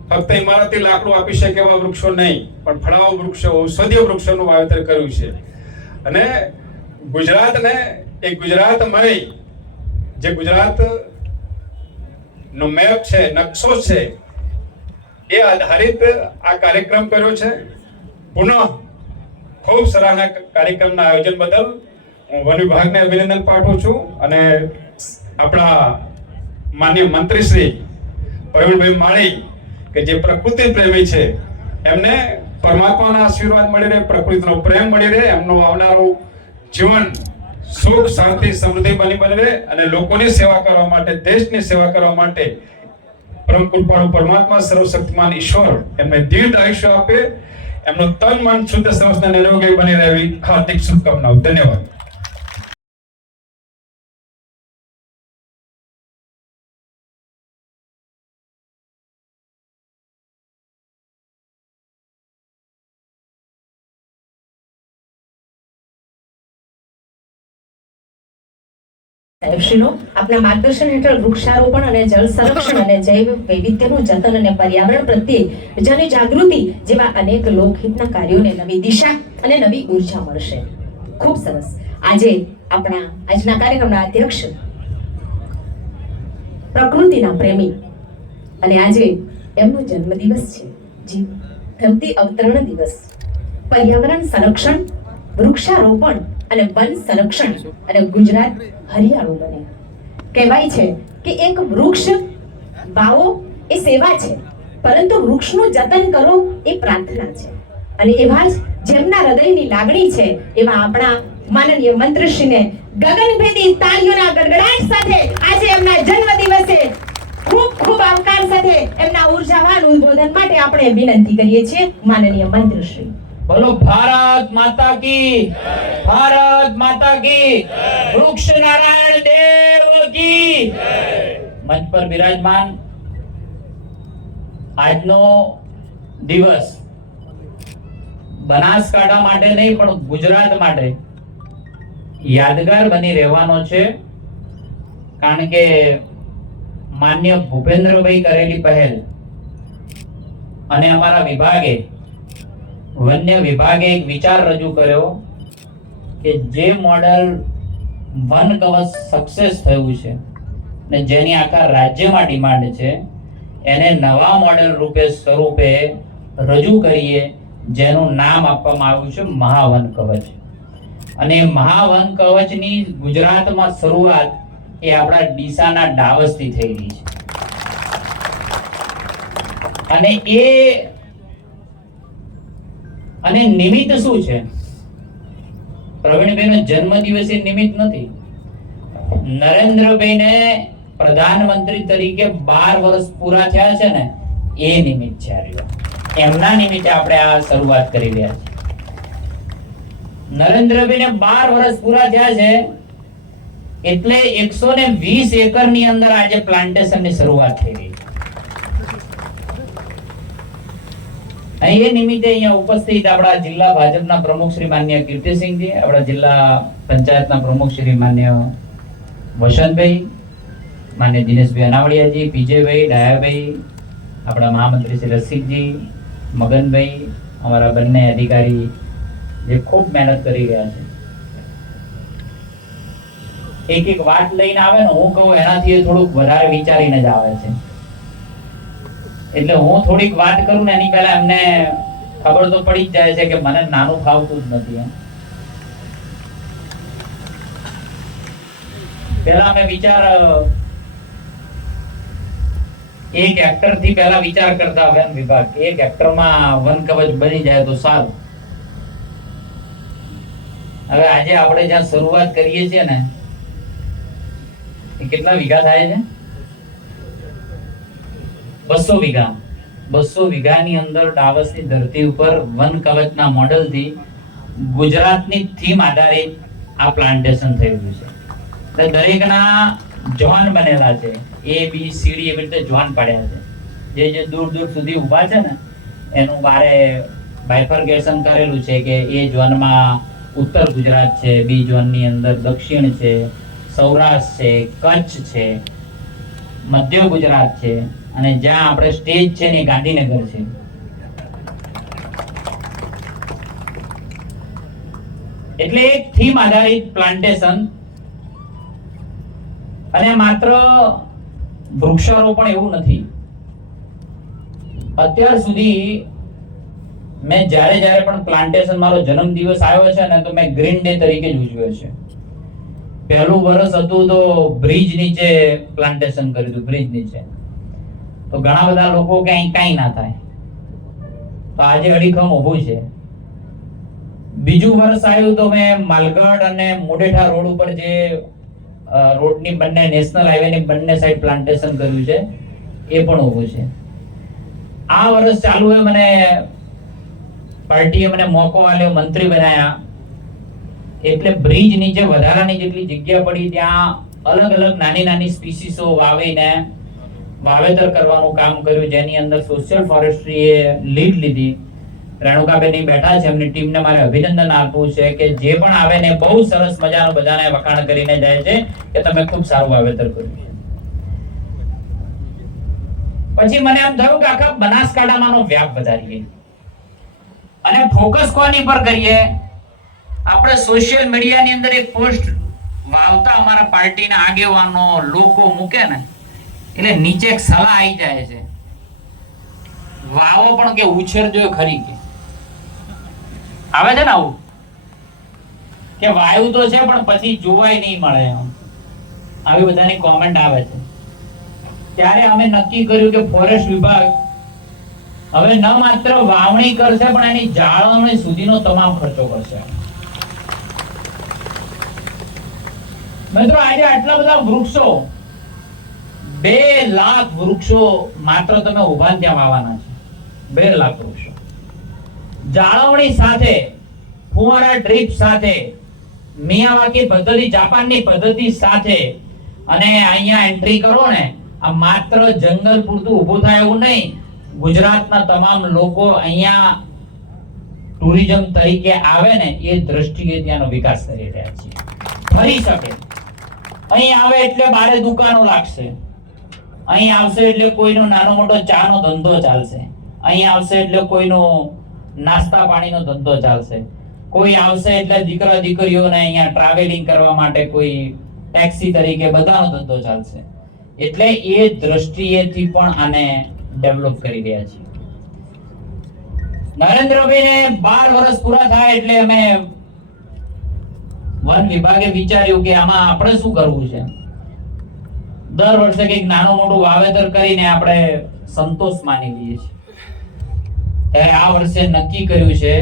ફક્ત ઇમારતી લાકડું આપી શકે એવા વૃક્ષો નહીં, પણ ફળાઓ વૃક્ષો, ઔષધીય વૃક્ષોનું વાવેતર કર્યું છે. અને ગુજરાતને એક ગુજરાતમય, જે ગુજરાત નો મેપ છે, નકશો છે, એ આધારિત આ કાર્યક્રમ કર્યો છે. પુનઃ ખૂબ સરાહના કાર્યક્રમના આયોજન બદલ હું વન વિભાગને અભિનંદન પાઠવું છું. અને આપણા માન્ય મંત્રી શ્રી પ્રવીણભાઈ માળી કે જે પ્રકૃતિ પ્રેમી છે, એમને પરમાત્માના આશીર્વાદ મળી રહે, પ્રકૃતિનો પ્રેમ મળી રહે, એમનું આવનારું જીવન સુખ, શાંતિ, સમૃદ્ધિ બની રહે અને લોકોની સેવા કરવા માટે, દેશની સેવા કરવા માટે પરમ કૃપાળુ પરમાત્મા સર્વશક્તિમાન ઈશ્વર એમને દીર્ઘ આયુષ્ય આપે, એમનું તન મન શુદ્ધ સરસ અને નિરોગી બની રહે એવી હાર્દિક શુભકામનાઓ. ધન્યવાદ. સાહેબશ્રીનો આપના માર્ગદર્શન હેઠળ વૃક્ષારોપણ અને જળ સંરક્ષણ અને જૈવ વૈવિધ્યનું જતન અને પર્યાવરણ પ્રત્યે જનજાગૃતિ જેવા અનેક લોકહિતના કાર્યોને નવી દિશા અને નવી ઉર્જા મળશે. ખૂબ સરસ. આજે આપણા આજના કાર્યક્રમના અધ્યક્ષ, પ્રકૃતિના પ્રેમી, અને આજે એમનો જન્મદિવસ છે, જી ધરતી અવતરણ દિવસ. પર્યાવરણ સંરક્ષણ, વૃક્ષારોપણ અને વન સંરક્ષણ અને ગુજરાત હરિયાળું બને. કહેવાય છે કે એક વૃક્ષ વાવો એ સેવા છે, પરંતુ વૃક્ષનું જતન કરો એ પ્રાર્થના છે. અને એવા જ જેમના હૃદયની લાગણી છે એવા આપણા માનનીય મંત્રીશ્રીને ગગનભેદી તાળીઓના ગડગડાટ સાથે આજે એમના જન્મદિવસે ખૂબ ખૂબ આવકાર સાથે એમના ઉર્જાવાન ઉદ્બોધન માટે આપણે વિનંતી કરીએ છીએ. માનનીય મંત્રીશ્રી. બોલો ભારત માતા કી, ભારત માતા કી, વૃક્ષ નારાયણ દેવ કી. મંચ પર બિરાજમાન આજનો દિવસ બનાસકાંઠા માટે નહીં પણ ગુજરાત માટે યાદગાર બની રહેવાનો છે, કારણ કે માન્ય ભૂપેન્દ્રભાઈ કરેલી પહેલ અને અમારા વિભાગે, વન્ય વિભાગે એક વિચાર રજૂ કર્યો કે જે મોડેલ વન કવચ સક્સેસ થયું છે ને જેની આખા રાજ્યમાં ડિમાન્ડ છે, એને નવા મોડેલ સ્વરૂપે રજૂ કરીએ, જેનું નામ આપવામાં આવ્યું છે મહાવન કવચ. અને મહાવન કવચની ગુજરાતમાં શરૂઆત એ આપણા ડીસાના ડાવસથી થઈ રહી છે. અને નિમિત્ત શું છે? પ્રવીણભાઈનો જન્મદિવસ એ નિમિત્ત નથી. નરેન્દ્રભાઈને પ્રધાનમંત્રી તરીકે 12 વર્ષ પૂરા થયા છે ને, એ નિમિત્ત છે. એમના નિમિત્તે આપણે આ શરૂઆત કરી રહ્યા છીએ. નરેન્દ્રભાઈને 12 વર્ષ પૂરા થયા છે એટલે 120 એકરની અંદર આજે પ્લાન્ટેશનની શરૂઆત થઈ રહી છે. અહીં એ નિમિત્તે અહીંયા ઉપસ્થિત આપણા જિલ્લા ભાજપના પ્રમુખ શ્રી માન્ય કીર્તિસિંહજી, આપણા જિલ્લા પંચાયતના પ્રમુખ શ્રી માન્ય વસંતભાઈ, માન્ય દિનેશભાઈ અનાવડિયાજી, પીજેભાઈ, ડાયાભાઈ, આપણા મહામંત્રી શ્રી રસિકજી, મગનભાઈ, અમારા બંને અધિકારી જે ખૂબ મહેનત કરી રહ્યા છે. એક એક વાત લઈને આવે ને, હું કહું એનાથી થોડુંક વધારે વિચારીને જ આવે છે. એટલે હું થોડીક વાત કરું ને એની પહેલા એમને ખબર તો પડી જ જાય છે કે મને નાનું ફાવતું જ નથી. પહેલા મેં એક એક્ટર થી પહેલા વિચાર કરતા વન વિભાગ, એક એક્ટરમાં વન કવચ બની જાય તો સારું. હવે આજે આપણે જ્યાં શરૂઆત કરીએ છીએ ને, એ કેટલા વીઘા થાય છે? 200 વીઘા. 200 વીઘાની અંદર ડાવસની ધરતી ઉપર વન કવચના મોડેલથી ગુજરાતની થીમ આધારિત આ પ્લાન્ટેશન થયેલું છે. દરેકના જોન બનેલા છે, A B C D એવી રીતે જોન પડ્યા છે. જે દૂર દૂર સુધી ઊભા છે ને એનું બારે બાયફર્ગેશન કરેલું છે કે એ ઝોનમાં ઉત્તર ગુજરાત છે, બી ઝોનની અંદર દક્ષિણ છે, સૌરાષ્ટ્ર છે, કચ્છ છે, મધ્ય ગુજરાત છે, અને જ્યાં આપણે સ્ટેજ છે ને ગાંધીનગર છે. એટલે એક થીમ આધારિત પ્લાન્ટેશન. અને માત્ર વૃક્ષારોપણ એવું નથી. અત્યાર સુધી મેં જ્યારે પણ પ્લાન્ટેશન, મારો જન્મદિવસ આવ્યો છે ને, તો મેં ગ્રીન ડે તરીકે જ ઉજવ્યો છે. પહેલું વર્ષ હતું તો બ્રિજ નીચે પ્લાન્ટેશન કર્યું હતું, બ્રિજ નીચે. તો ઘણા બધા લોકો કે અહીં કાંઈ ના થાય, તો આજે અડીખમ ઊભું છે. બીજું વર્ષ આવ્યું તો મેં માલગઢ અને મોડેઠા રોડ ઉપર જે રોડની બંને નેશનલ હાઈવેની બંને સાઈડ પ્લાન્ટેશન કર્યું છે, એ પણ ઊભું છે. આ વર્ષ ચાલુ હે, મને પાર્ટીએ મને મોકો આપ્યો, મંત્રી બનાયા, એટલે બ્રિજ નીચે વધારાની જેટલી જગ્યા પડી ત્યાં અલગ અલગ નાની નાની સ્પીસીસો વાવીને વાવેતર કરવાનું કામ કર્યું, જેની અંદર સોશિયલ ફોરેસ્ટ્રીએ લીડ લીધી. રેણુકાબેન બેઠા છે, એમની ટીમને મારે અભિનંદન આપવું છે કે જે પણ આવે ને બહુ સરસ મજાનું બધાને વખાણ કરીને જાય છે કે તમે ખૂબ સારું વાવેતર કર્યું છે. પછી મને એમ થયું કે આખા બનાસકાંઠામાંનો વ્યાપ વધારીએ અને ફોકસ કોની પર કરીએ. આપણે સોશિયલ મીડિયાની અંદર એક પોસ્ટ વાવતા અમારા પાર્ટીના આગેવાનો લોકો મૂકે ને, એટલે નીચે એક સલાહ આવી જાય છે, વાવો પણ કે ઉછેરજો ખરી. કે આવે છે ને આવું કે વાયુ તો છે પણ પછી જોવાય નહીં મળે, આવી બધાની કોમેન્ટ આવે છે. ત્યારે અમે નક્કી કર્યું કે ફોરેસ્ટ વિભાગ હવે ન માત્ર વાવણી કરશે પણ એની જાળવણી સુધીનો તમામ ખર્ચો કરશે. મિત્રો, આજે આટલા બધા વૃક્ષો, 2 લાખ વૃક્ષો માત્ર તમે ઉભા ત્યાં વાવવાના છે. 2 લાખ વૃક્ષો જાળવણી સાથે, ફુવારા ડ્રીપ સાથે, મિયાવાકી પદ્ધતિ, જાપાનની પદ્ધતિ સાથે, અને અહીંયા એન્ટ્રી કરો ને, આ માત્ર જંગલ પૂરતું ઊભું થાય એવું નહીં. ગુજરાતના તમામ લોકો અહીંયા ટુરિઝમ તરીકે આવે ને એ દ્રષ્ટિએ ત્યાંનો વિકાસ કરી રહ્યા છે. ફરી શકે, અહીં આવે એટલે બારે દુકાનો લાગશે, અહીં આવશે એટલે કોઈનો નાનો મોટો ચાનો ધંધો ચાલશે, અહીં આવશે એટલે કોઈનો નાસ્તા પાણીનો ધંધો ચાલશે, કોઈ આવશે એટલે દીકરા દીકરીઓને અહીંયા ટ્રાવેલિંગ કરવા માટે કોઈ ટેક્સી તરીકે બધાનો ધંધો ચાલશે. એટલે એ દ્રષ્ટિએથી પણ આને ડેવલપ કરી રહ્યા છીએ. નરેન્દ્રભાઈને 12 વર્ષ પૂરા થાય એટલે અમે વન વિભાગે વિચાર્યું કે આમાં આપણે શું કરવું છે. દર વર્ષે કંઈક નાનું મોટું વાવેતર કરીને આપણે સંતોષ માની લઈએ છીએ. ત્યારે આ વર્ષે નક્કી કર્યું છે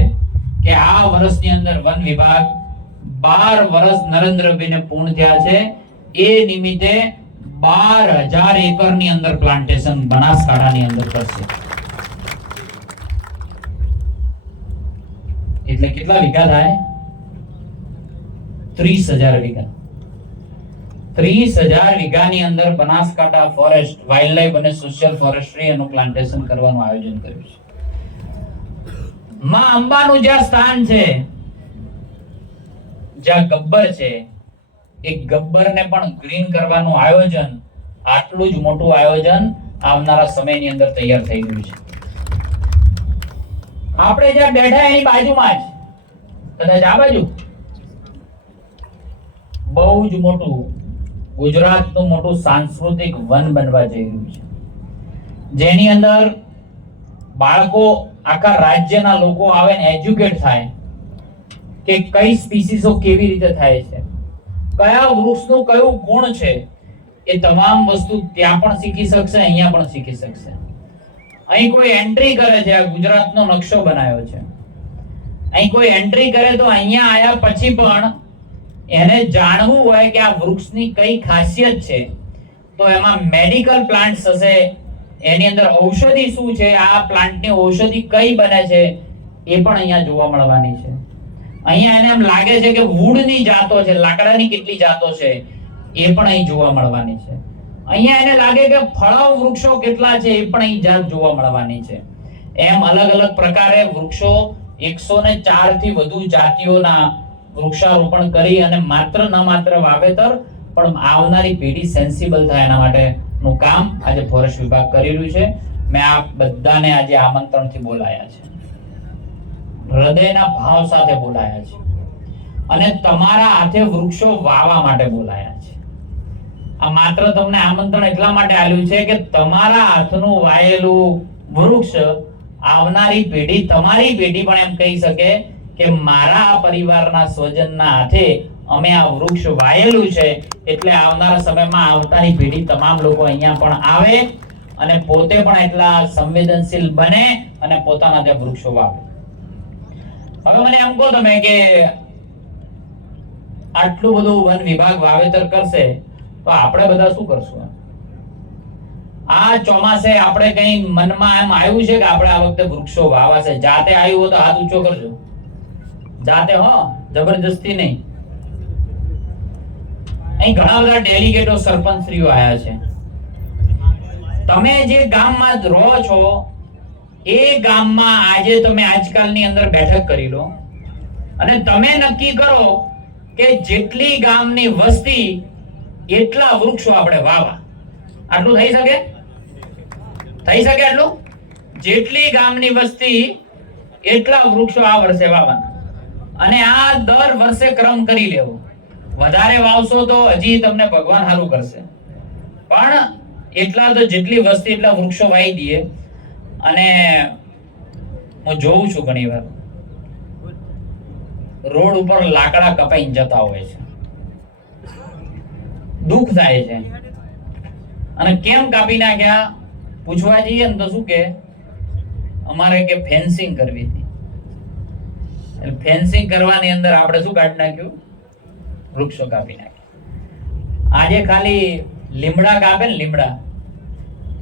કે આ વર્ષની અંદર વન વિભાગ 12 વર્ષ નરેન્દ્રભાઈને પૂર્ણ થયા છે, એ નિમિત્તે 12,000 એકરની અંદર પ્લાન્ટેશન બનાસકાંઠાની અંદર કરશે. એટલે કેટલા વીઘા થાય? 30,000 વીઘા. 30,000 વીઘાની અંદર બનાસકાંઠા ફોરેસ્ટ, વાઇલ્ડલાઇફ અને સોશિયલ ફોરેસ્ટ્રી એનું પ્લાન્ટેશન કરવાનું આયોજન કર્યું છે. માં અંબાનું જ્યાં સ્થાન છે, જ્યાં ગબ્બર છે, એ ગબ્બરને પણ ગ્રીન કરવાનું આયોજન, આટલું જ મોટું આયોજન આવનારા સમયની અંદર તૈયાર થઈ ગયું છે. આપણે જ્યાં બેઠા એની બાજુમાં જ, કદાચ આ બાજુ, બહુ જ મોટું ગુજરાતનું મોટું સાંસ્કૃતિક વન બનવા જઈ રહ્યું છે, જેની અંદર બાળકો, આખા રાજ્યના લોકો આવે ને એજ્યુકેટ થાય કે કઈ સ્પીસીસો કેવી રીતે થાય છે, કયા વૃક્ષનું કયું ગુણ છે, એ તમામ વસ્તુ ત્યાં પણ શીખી શકશે, અહીંયા પણ શીખી શકશે. અહીં કોઈ એન્ટ્રી કરે છે, આ ગુજરાતનો નકશો બનાવ્યો છે, અહીં કોઈ એન્ટ્રી કરે તો અહીંયા આયા પછી પણ એને જાણવું હોય કે આ વૃક્ષની કઈ ખાસિયત છે, તો એમાં મેડિકલ પ્લાન્ટ્સ હશે, એની અંદર ઔષધિ શું છે, આ પ્લાન્ટની ઔષધિ કઈ બને છે, એ પણ અહીંયા જોવા મળવાની છે. અહીંયા એને એમ લાગે છે કે વુડની જાતો છે, લાકડાની કેટલી જાતો છે, એ પણ અહીં જોવા મળવાની છે. અહીંયા એને લાગે કે ફળાવ વૃક્ષો કેટલા છે, એ પણ અહીં જાત જોવા મળવાની છે. એમ અલગ અલગ પ્રકારે વૃક્ષો 104 થી વધુ જાતિઓના વૃક્ષારોપણ કરી અને માત્ર ન માત્ર વાવેતર પણ આવનારી પેઢી સેન્સિબલ થાય એના માટેનું કામ આજે ફોરેસ્ટ વિભાગ કરી રહ્યું છે. મેં આ બધાને આજે આમંત્રણથી બોલાયા છે, હૃદયના ભાવ સાથે બોલાયા છે અને તમારા હાથે વૃક્ષો વાવવા માટે બોલાયા છે. આ માત્ર તમને આમંત્રણ એટલા માટે આપ્યું છે કે તમારા હાથનું વાયેલું વૃક્ષ આવનારી પેઢી, તમારી પેઢી પણ એમ કહી શકે કે મારા પરિવારના સ્વજનના હાથે અમે આ વૃક્ષ વાયેલું છે, એટલે આવનારા સમયમાં આવતાની પેઢી તમામ લોકો અહીંયા પણ આવે અને પોતે પણ એટલા સંવેદનશીલ બને અને પોતાના ત્યાં વૃક્ષો વાવે. હવે મને એમ કહો તમે કે આટલું બધું વન વિભાગ વાવેતર કરશે તો આપણે બધા શું કરશું? આ ચોમાસે આપણે કઈ મનમાં એમ આવ્યું છે કે આપણે આ વખતે વૃક્ષો વાવાશે? જાતે આવ્યું હોય તો હાથ ઊંચો કરજો, જાતે, હો, જબરજસ્તી નહીં. અહીં ઘણા બધા ડેલિગેટો, સરપંચશ્રીઓ આયા છે. તમે જે ગામમાં રહો છો એ ગામમાં આજે તમે આજકાલની અંદર બેઠક કરી લો અને તમે નક્કી કરો કે જેટલી ગામની વસ્તી એટલા વૃક્ષો આપણે વાવા. આટલું થઈ શકે? થઈ શકે આટલું? જેટલી ગામની વસ્તી એટલા વૃક્ષો આ વર્ષે વાવવાના અને આ દર વર્ષે ક્રમ કરી લેવો. વધારે વાવશો તો હજી તમને ભગવાન સારું કરશે, પણ એટલા તો જેટલી વસ્તી એટલા વૃક્ષો વાવી દઈએ. અને હું જોઉં છું ઘણી વાર રોડ ઉપર લાકડા કપાઈને જતા હોય છે, દુઃખ થાય છે. અને કેમ કાપી નાખ્યા પૂછવા જઈએ ને તો શું કે અમારે કે ફેન્સિંગ કરવી હતી. ફેન્સિંગ કરવાની અંદર આપણે શું કાઢી નાખ્યું? વૃક્ષો કાપી નાખ્યા. આજે ખાલી લીમડા કાપે ને, લીમડા,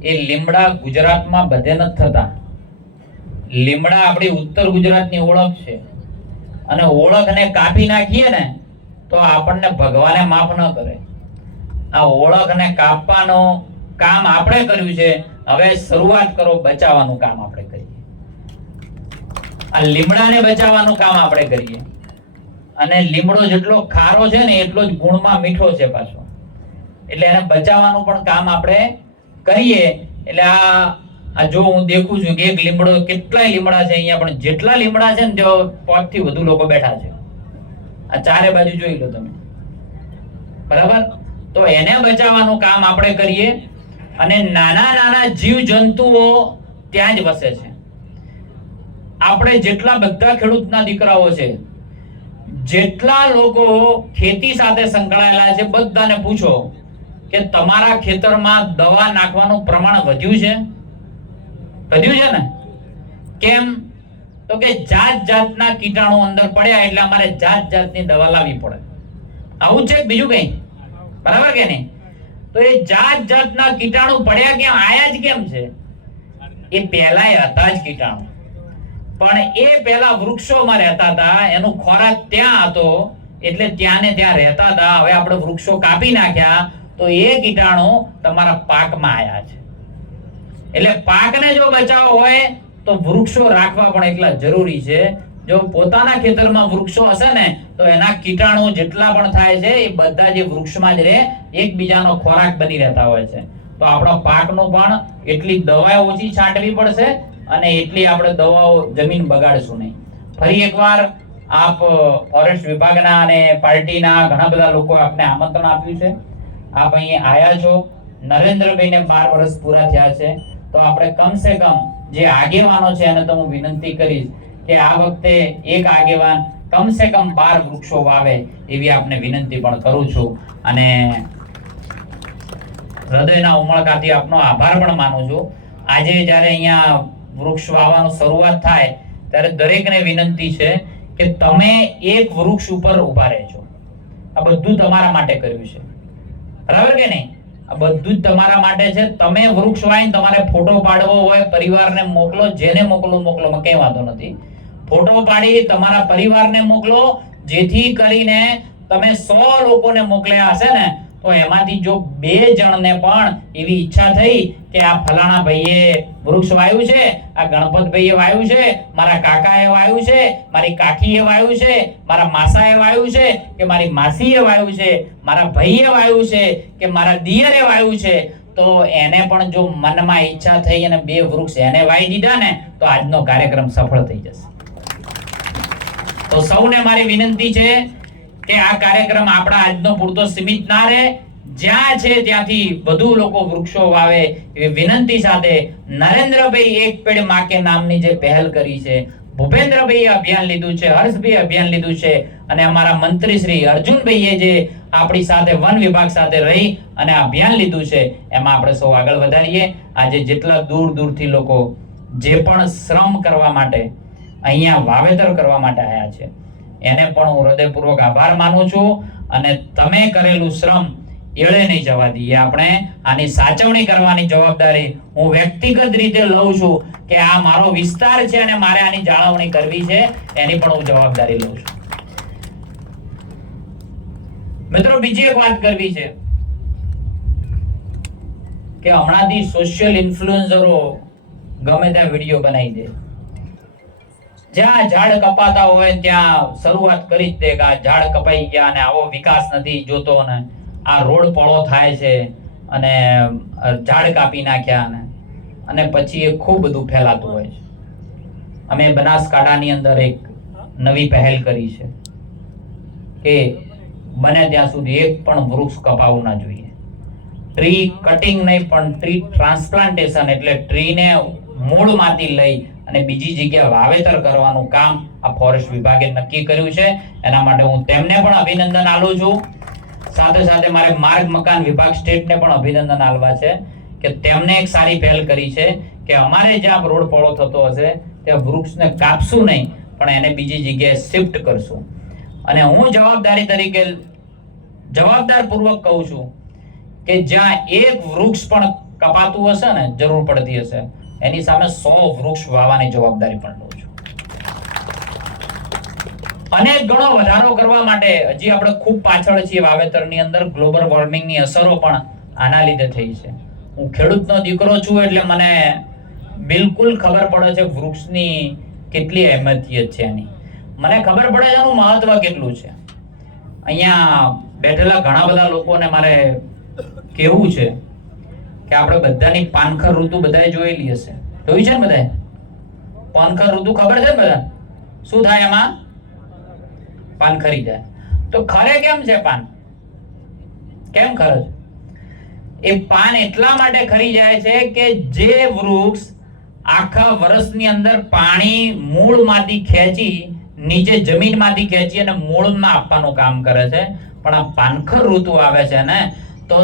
એ લીમડા ગુજરાતમાં બધે નથી થતા. લીમડા આપણી ઉત્તર ગુજરાતની ઓળખ છે અને ઓળખને કાપી નાખીએ ને તો આપણને ભગવાને માફ ન કરે. આ ઓળખને કાપવાનું કામ આપણે કર્યું છે, હવે શરૂઆત કરો બચાવવાનું કામ આપણે કરીએ. આ લીમડાને બચાવવાનું કામ આપણે કરીએ. અને લીમડો જેટલો ખારો છે ને એટલો જ ગુણમાં મીઠો છે પાછો, એટલે એને બચાવવાનું પણ કામ આપણે કરીએ. એટલે આ જો હું દેખું છું કે એક લીમડો, કેટલાય લીમડા છે અહીંયા, પણ જેટલા લીમડા છે ને તે 5 થી વધુ લોકો બેઠા છે. આ ચારે બાજુ જોઈ લો તમે, બરાબર? તો એને બચાવવાનું કામ આપણે કરીએ. અને નાના નાના જીવ જંતુઓ ત્યાં જ વસે છે. આપણે જેટલા બધા ખેડૂતના દીકરાઓ છે, જેટલા લોકો ખેતી સાથે સંકળાયેલા છે બધાને પૂછો કે તમારા ખેતરમાં દવા નાખવાનું પ્રમાણ વધ્યું છે ને? કેમ? તો કે જાત જાતના કીટાણુ અંદર પડ્યા એટલે અમારે જાત જાતની દવા લાવવી પડે. આવું છે બીજું કઈ? બરાબર કે નહીં? તો એ જાત જાતના કીટાણુ પડ્યા કેમ, આયા જ કેમ છે? એ પહેલાય હતા જ કીટાણુ, પણ એ પહેલા વૃક્ષોમાં રહેતા હતા, એનો ખોરાક ત્યાં હતો એટલે ત્યાં ને ત્યાં રહેતા હતા. હવે આપણે વૃક્ષો કાપી નાખ્યા તો એ કીટાણુ તમારા પાકમાં આયા છે. એટલે પાકને જો બચાવવો હોય તો વૃક્ષો રાખવા પણ એટલા જરૂરી છે. જો પોતાના ખેતરમાં વૃક્ષો હશે ને તો એના કીટાણુ જેટલા પણ થાય છે એ બધા જે વૃક્ષમાં જ રહે, એકબીજાનો ખોરાક બની રહેતા હોય છે. તો આપણા પાકનું પણ એટલી દવાઓ ઓછી છાંટવી પડશે અને એટલી આપણે દવાઓ જમીન બગાડશું નહીં. ફરી એકવાર આપ ફોરેસ્ટ વિભાગના અને પાર્ટીના ઘણા બધા લોકો આપને આમંત્રણ આપ્યું છે. આપ અહીં આયા છો. નરેન્દ્રભાઈને 12 વર્ષ પૂરા થયા છે, તો આપણે કમસે કમ જે આગેવાનો છે એને તો હું વિનંતી કરીશ કે આ વખતે એક આગેવાન કમસે કમ 12 વૃક્ષો વાવે એવી આપને વિનંતી પણ કરું છું. અને હૃદયના ઉમળકાથી આપનો આભાર પણ માનું છું. આજે જ્યારે અહીંયા વૃક્ષ વાવવાનું શરૂઆત થાય ત્યારે દરેકને વિનંતી છે કે તમે એક વૃક્ષ ઉપર ઊભા રહેજો. આ બધું તમારા માટે કર્યું છે, બરાબર કે નહીં? આ બધું જ તમારા માટે છે. તમે વૃક્ષ વાવીને તમારે ફોટો પાડવો હોય, પરિવારને મોકલો, જેને મોકલો કઈ વાંધો નથી. ફોટો પાડી તમારા પરિવારને મોકલો, જેથી કરીને તમે 100 લોકોને મોકલ્યા હશે ને તો એમાંથી જો 2 જણને પણ એવી ઈચ્છા થઈ કે આ ફલાણા ભાઈએ વૃક્ષ વાવ્યું છે, આ ગણપત ભાઈએ વાવ્યું છે, મારા કાકાએ વાવ્યું છે, મારી કાકીએ વાવ્યું છે, મારા માસાએ વાવ્યું છે, કે મારી માસીએ વાવ્યું છે, મારા ભાઈએ વાવ્યું છે, કે મારા દિયરે વાવ્યું છે, તો એને પણ જો મનમાં ઈચ્છા થઈ અને 2 વૃક્ષ એને વાવી દીધા ને તો આજનો કાર્યક્રમ સફળ થઈ જશે. તો સૌને મારી વિનંતી છે કે આ કાર્યક્રમ આપણા આજનો પૂરતો સીમિત ના રહે. જ્યાં છે ત્યાંથી વધુ લોકો વૃક્ષો વાવે એવી વિનંતી સાથે નરેન્દ્રભાઈ એક પેડ માં કે નામની જે પહેલ કરી છે, ભૂપેન્દ્રભાઈએ અભિયાન લીધું છે, હર્ષભાઈ અભિયાન લીધું છે, અને અમારા મંત્રી શ્રી અર્જુનભાઈએ જે આપણી સાથે વન વિભાગ સાથે રહી અને અભિયાન લીધું છે, એમાં આપણે સૌ આગળ વધારીએ. આજે જેટલા દૂર દૂરથી લોકો જે પણ શ્રમ કરવા માટે અહીંયા વાવેતર કરવા માટે આવ્યા છે એને પણ હું હૃદયપૂર્વક આભાર માનું છું. અને તમે કરેલું શ્રમ એળે નહીં જવા દઈએ. આપણે આની સાચવણી કરવાની જવાબદારી હું વ્યક્તિગત રીતે લઉં છું કે આ મારો વિસ્તાર છે અને મારે આની જાળવણી કરવી છે, એની પણ હું જવાબદારી લઉં છું. મિત્રો, બીજી એક વાત કરવી છે કે હમણાંથી સોશિયલ ઇન્ફ્લુએન્સરો ગમે ત્યાં વિડીયો બનાવી દે, જ્યાં ઝાડ કપાતા હોય ત્યાં શરૂઆત કરી જ દે કે આ ઝાડ કપાઈ ગયા અને આવો વિકાસ નથી જોતો ને આ રોડ પળો થાય છે અને ઝાડ કાપી નાખ્યા અને પછી એ ખૂબ બધું ફેલાતું હોય છે. અમે બનાસકાંઠાની અંદર એક નવી પહેલ કરી છે કે બને ત્યાં સુધી એક પણ વૃક્ષ કપાવવું ના જોઈએ. ટ્રી કટિંગ નહીં પણ ટ્રી ટ્રાન્સપ્લાન્ટેશન, એટલે ટ્રીને મૂળમાંથી લઈ અને બીજી જગ્યાએ વાવેતર કરવાનું કામ આ ફોરેસ્ટ વિભાગે નક્કી કર્યું છે. એના માટે હું તેમને પણ અભિનંદન આલું છું. સાથે સાથે મારે માર્ગ મકાન વિભાગ સ્ટેટને પણ અભિનંદન આલવા છે કે તેમને એક સારી પહેલ કરી છે કે અમારે જ્યાં રોડ પહોળો થતો હશે ત્યાં વૃક્ષને કાપશું નહીં પણ એને બીજી જગ્યાએ શિફ્ટ કરશું. અને હું જવાબદારી તરીકે જવાબદારપૂર્વક કહું છું કે જ્યાં એક વૃક્ષ પણ કપાતું હશે ને, જરૂર પડતી હશે, એની સામે 100 વૃક્ષ વાવવાની જવાબદારી પણ લઉં છું. અને ઘણો વધારો કરવા માટે હજી આપણે ખૂબ પાછળ છીએ વાવેતરની અંદર. ગ્લોબલ વોર્મિંગની અસરો પણ આના લીધે થઈ છે. હું ખેડૂતનો દીકરો છું એટલે મને બિલકુલ ખબર પડે છે વૃક્ષની કેટલી અહેમિયત છે એની. મને ખબર પડે છે એનું મહત્વ કેટલું છે. અહીંયા બેઠેલા ઘણા બધા લોકોને મારે કહેવું છે કે આપણે બધાની પાનખર ઋતુ બધાએ જોયેલી હશે. જોઈ છે ને બધાએ? પાનખર ઋતુ ખબર છે ને બધા? શું થાય એમાં? પાન ખરી જાય. તો ખરે કેમ છે પાન? કેમ ખરે છે? એ પાન એટલા માટે ખરી જાય છે કે જે વૃક્ષ આખા વર્ષની અંદર પાણી મૂળમાંથી ખેંચી નીચે જમીનમાંથી ખેંચી અને મૂળમાં આપવાનું કામ કરે છે. પણ આ પાનખર ઋતુ આવે છે ને, તો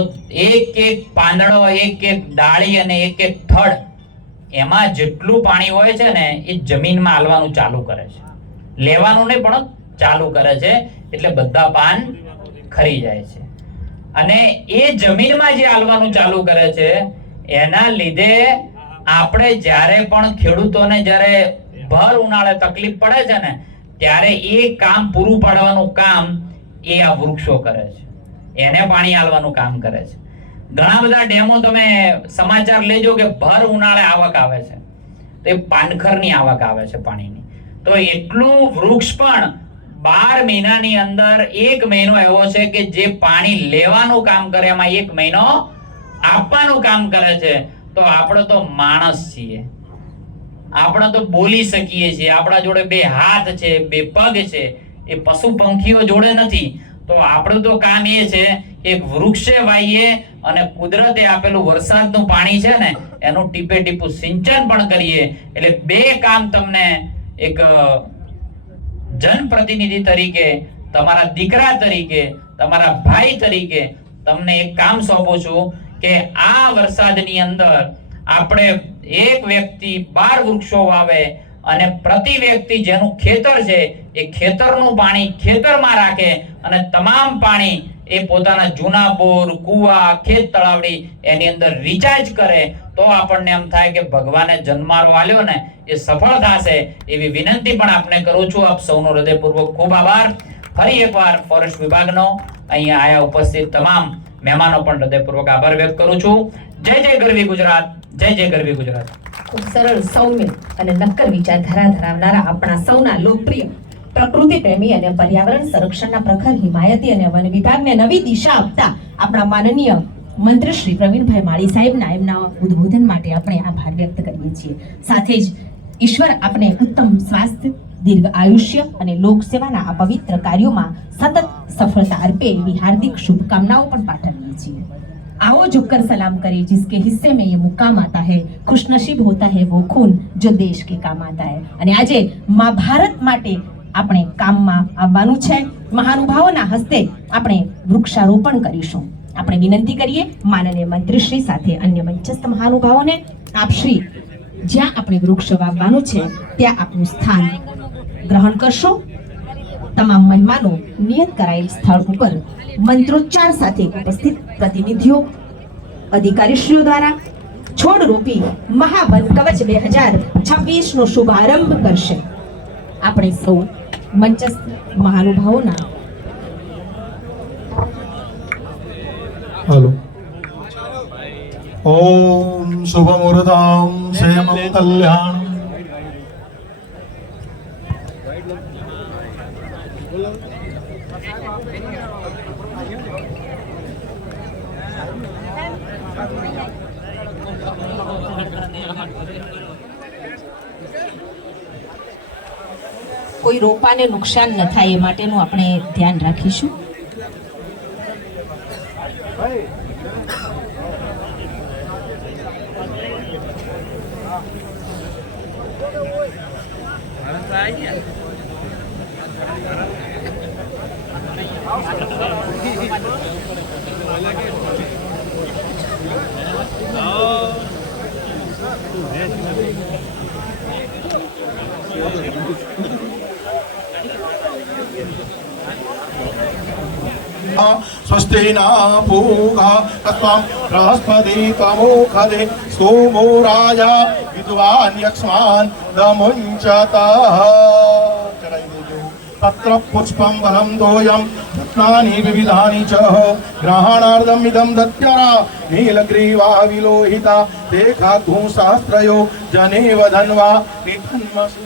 એક એક પાંદડો, એક એક ડાળી અને એક એક થડ, એમાં જેટલું પાણી હોય છે ને એ જમીનમાં હાલવાનું ચાલુ કરે છે. લેવાનું નહીં પણ ચાલુ કરે છે, એટલે બધા પાન ખરી જાય છે. અને એ જમીનમાં જે હાલવાનું ચાલુ કરે છે એના લીધે આપણે જ્યારે પણ ખેડૂતોને જ્યારે ભર ઉનાળે તકલીફ પડે છે ને, ત્યારે એ કામ પૂરું પાડવાનું કામ એ આ વૃક્ષો કરે છે. એને પાણી હાલવાનું કામ કરે છે. ઘણા બધા ડેમો તમે સમાચાર લેજો કે ભર ઉનાળે આવક આવે છે, તો એ પાનખરની આવક આવે છે પાણીની. તો એટલું વૃક્ષ પણ 12 મહિનાની અંદર 1 મહિનો એવો છે કે જે પાણી લેવાનું કામ કરે, એમાં 1 મહિનો આપવાનું કામ કરે છે. તો આપણે તો માણસ છીએ, આપણે તો બોલી શકીએ છીએ, આપણા જોડે 2 હાથ છે, 2 પગ છે, એ પશુ પંખીઓ જોડે નથી. તો આપણું તો કામ એ છે કે વૃક્ષે વાઈએ અને કુદરતે આપેલું વરસાદનું પાણી છે ને એનું ટીપે ટીપું સિંચન પણ કરીએ. એટલે 2 કામ તમને એક જનપ્રતિનિધિ તરીકે, તમારા દીકરા તરીકે, તમારા ભાઈ તરીકે તમને એક કામ સોંપું છું કે આ વરસાદની અંદર આપણે એક વ્યક્તિ 12 વૃક્ષો વાવે અને પ્રતિ વ્યક્તિ જેનું ખેતર છે એ ખેતરનું પાણી ખેતરમાં રાખે અને તમામ પાણી એ પોતાના જૂના બોર, કુવા, ખેત તળાવડી એની અંદર રિચાર્જ કરે. તો આપણને એમ થાય કે ભગવાને જન્મારો આલ્યો ને એ સફળ થશે. એવી વિનંતી પણ આપને કરું છું. આપ સૌનો હૃદયપૂર્વક ખૂબ આભાર. ફરી એકવાર ફોરેસ્ટ વિભાગનો, અહીંયા આયા ઉપસ્થિત તમામ મહેમાનો પણ હૃદયપૂર્વક આભાર વ્યક્ત કરું છું. જય જય ગરવી ગુજરાત, જય જય ગરવી ગુજરાત. ખૂબ સરળ, સૌમ્ય અને નક્કર વિચારધારા ધરાવનારા આપણા સૌના લોકપ્રિય પ્રકૃતિ પ્રેમી અને પર્યાવરણ સંરક્ષણના પ્રખર હિમાયતી અને વન વિભાગને નવી દિશા આપતા આપણા માનનીય મંત્રી શ્રી પ્રવીણભાઈ માળી સાહેબના એમના ઉદ્બોધન માટે આપણે આભાર વ્યક્ત કરીએ છીએ. સાથે જ ઈશ્વર આપણે ઉત્તમ સ્વાસ્થ્ય, દીર્ઘ આયુષ્ય અને લોક સેવાના આ પવિત્ર કાર્યોમાં સતત સફળતા અર્પે એવી હાર્દિક શુભકામનાઓ પણ પાઠવીએ છીએ. आओ झुककर सलाम करें जिसके हिस्से में ये मुकाम आता है. खुशनसीब होता है वो खून जो देश के काम आता है. અને આજે માં ભારત માટે આપણે કામમાં આવવાનું છે. મહાનુભાવોના હસ્તે આપણે વૃક્ષારોપણ કરીશું. આપણે વિનંતી કરીએ માનનીય મંત્રીશ્રી સાથે અન્ય મંચસ્થ મહાનુભાવોને, આપ શ્રી જ્યાં આપણે વૃક્ષ વાવવાનું છે ત્યાં આપનું સ્થાન ગ્રહણ કરશો. તમામ મહેમાનો નિયત કરાયેલ સ્થળ ઉપર મંત્રોચ્ચાર સાથે ઉપસ્થિત પ્રતિનિધિઓ, અધિકારીશ્રીઓ દ્વારા છોડ રોપી મહાવન કવચ 2026 નો શુભારંભ કરશે. આપણે સૌ મંચસ્થ મહાનુભાવોના हेलो ओम शुभ मुहूर्ताम क्षेमं कल्याण કોઈ રોપાને નુકસાન ન થાય એ માટેનું આપણે ધ્યાન રાખીશું. स्वस्ति न पूगा तत्त्वं बृहस्पति तमोखदे सोमो राजा विद्वान् यक्ष्मान् दमुञ्चतः तत्र पुष्पं वनं तोयं रत्नानि विविधानि च ग्रहणार्थम् इदं दत्यरा नीलग्रीवा विलोहिता ते खाद्भूसहस्रयो जनेव धन्वा निधन्मसु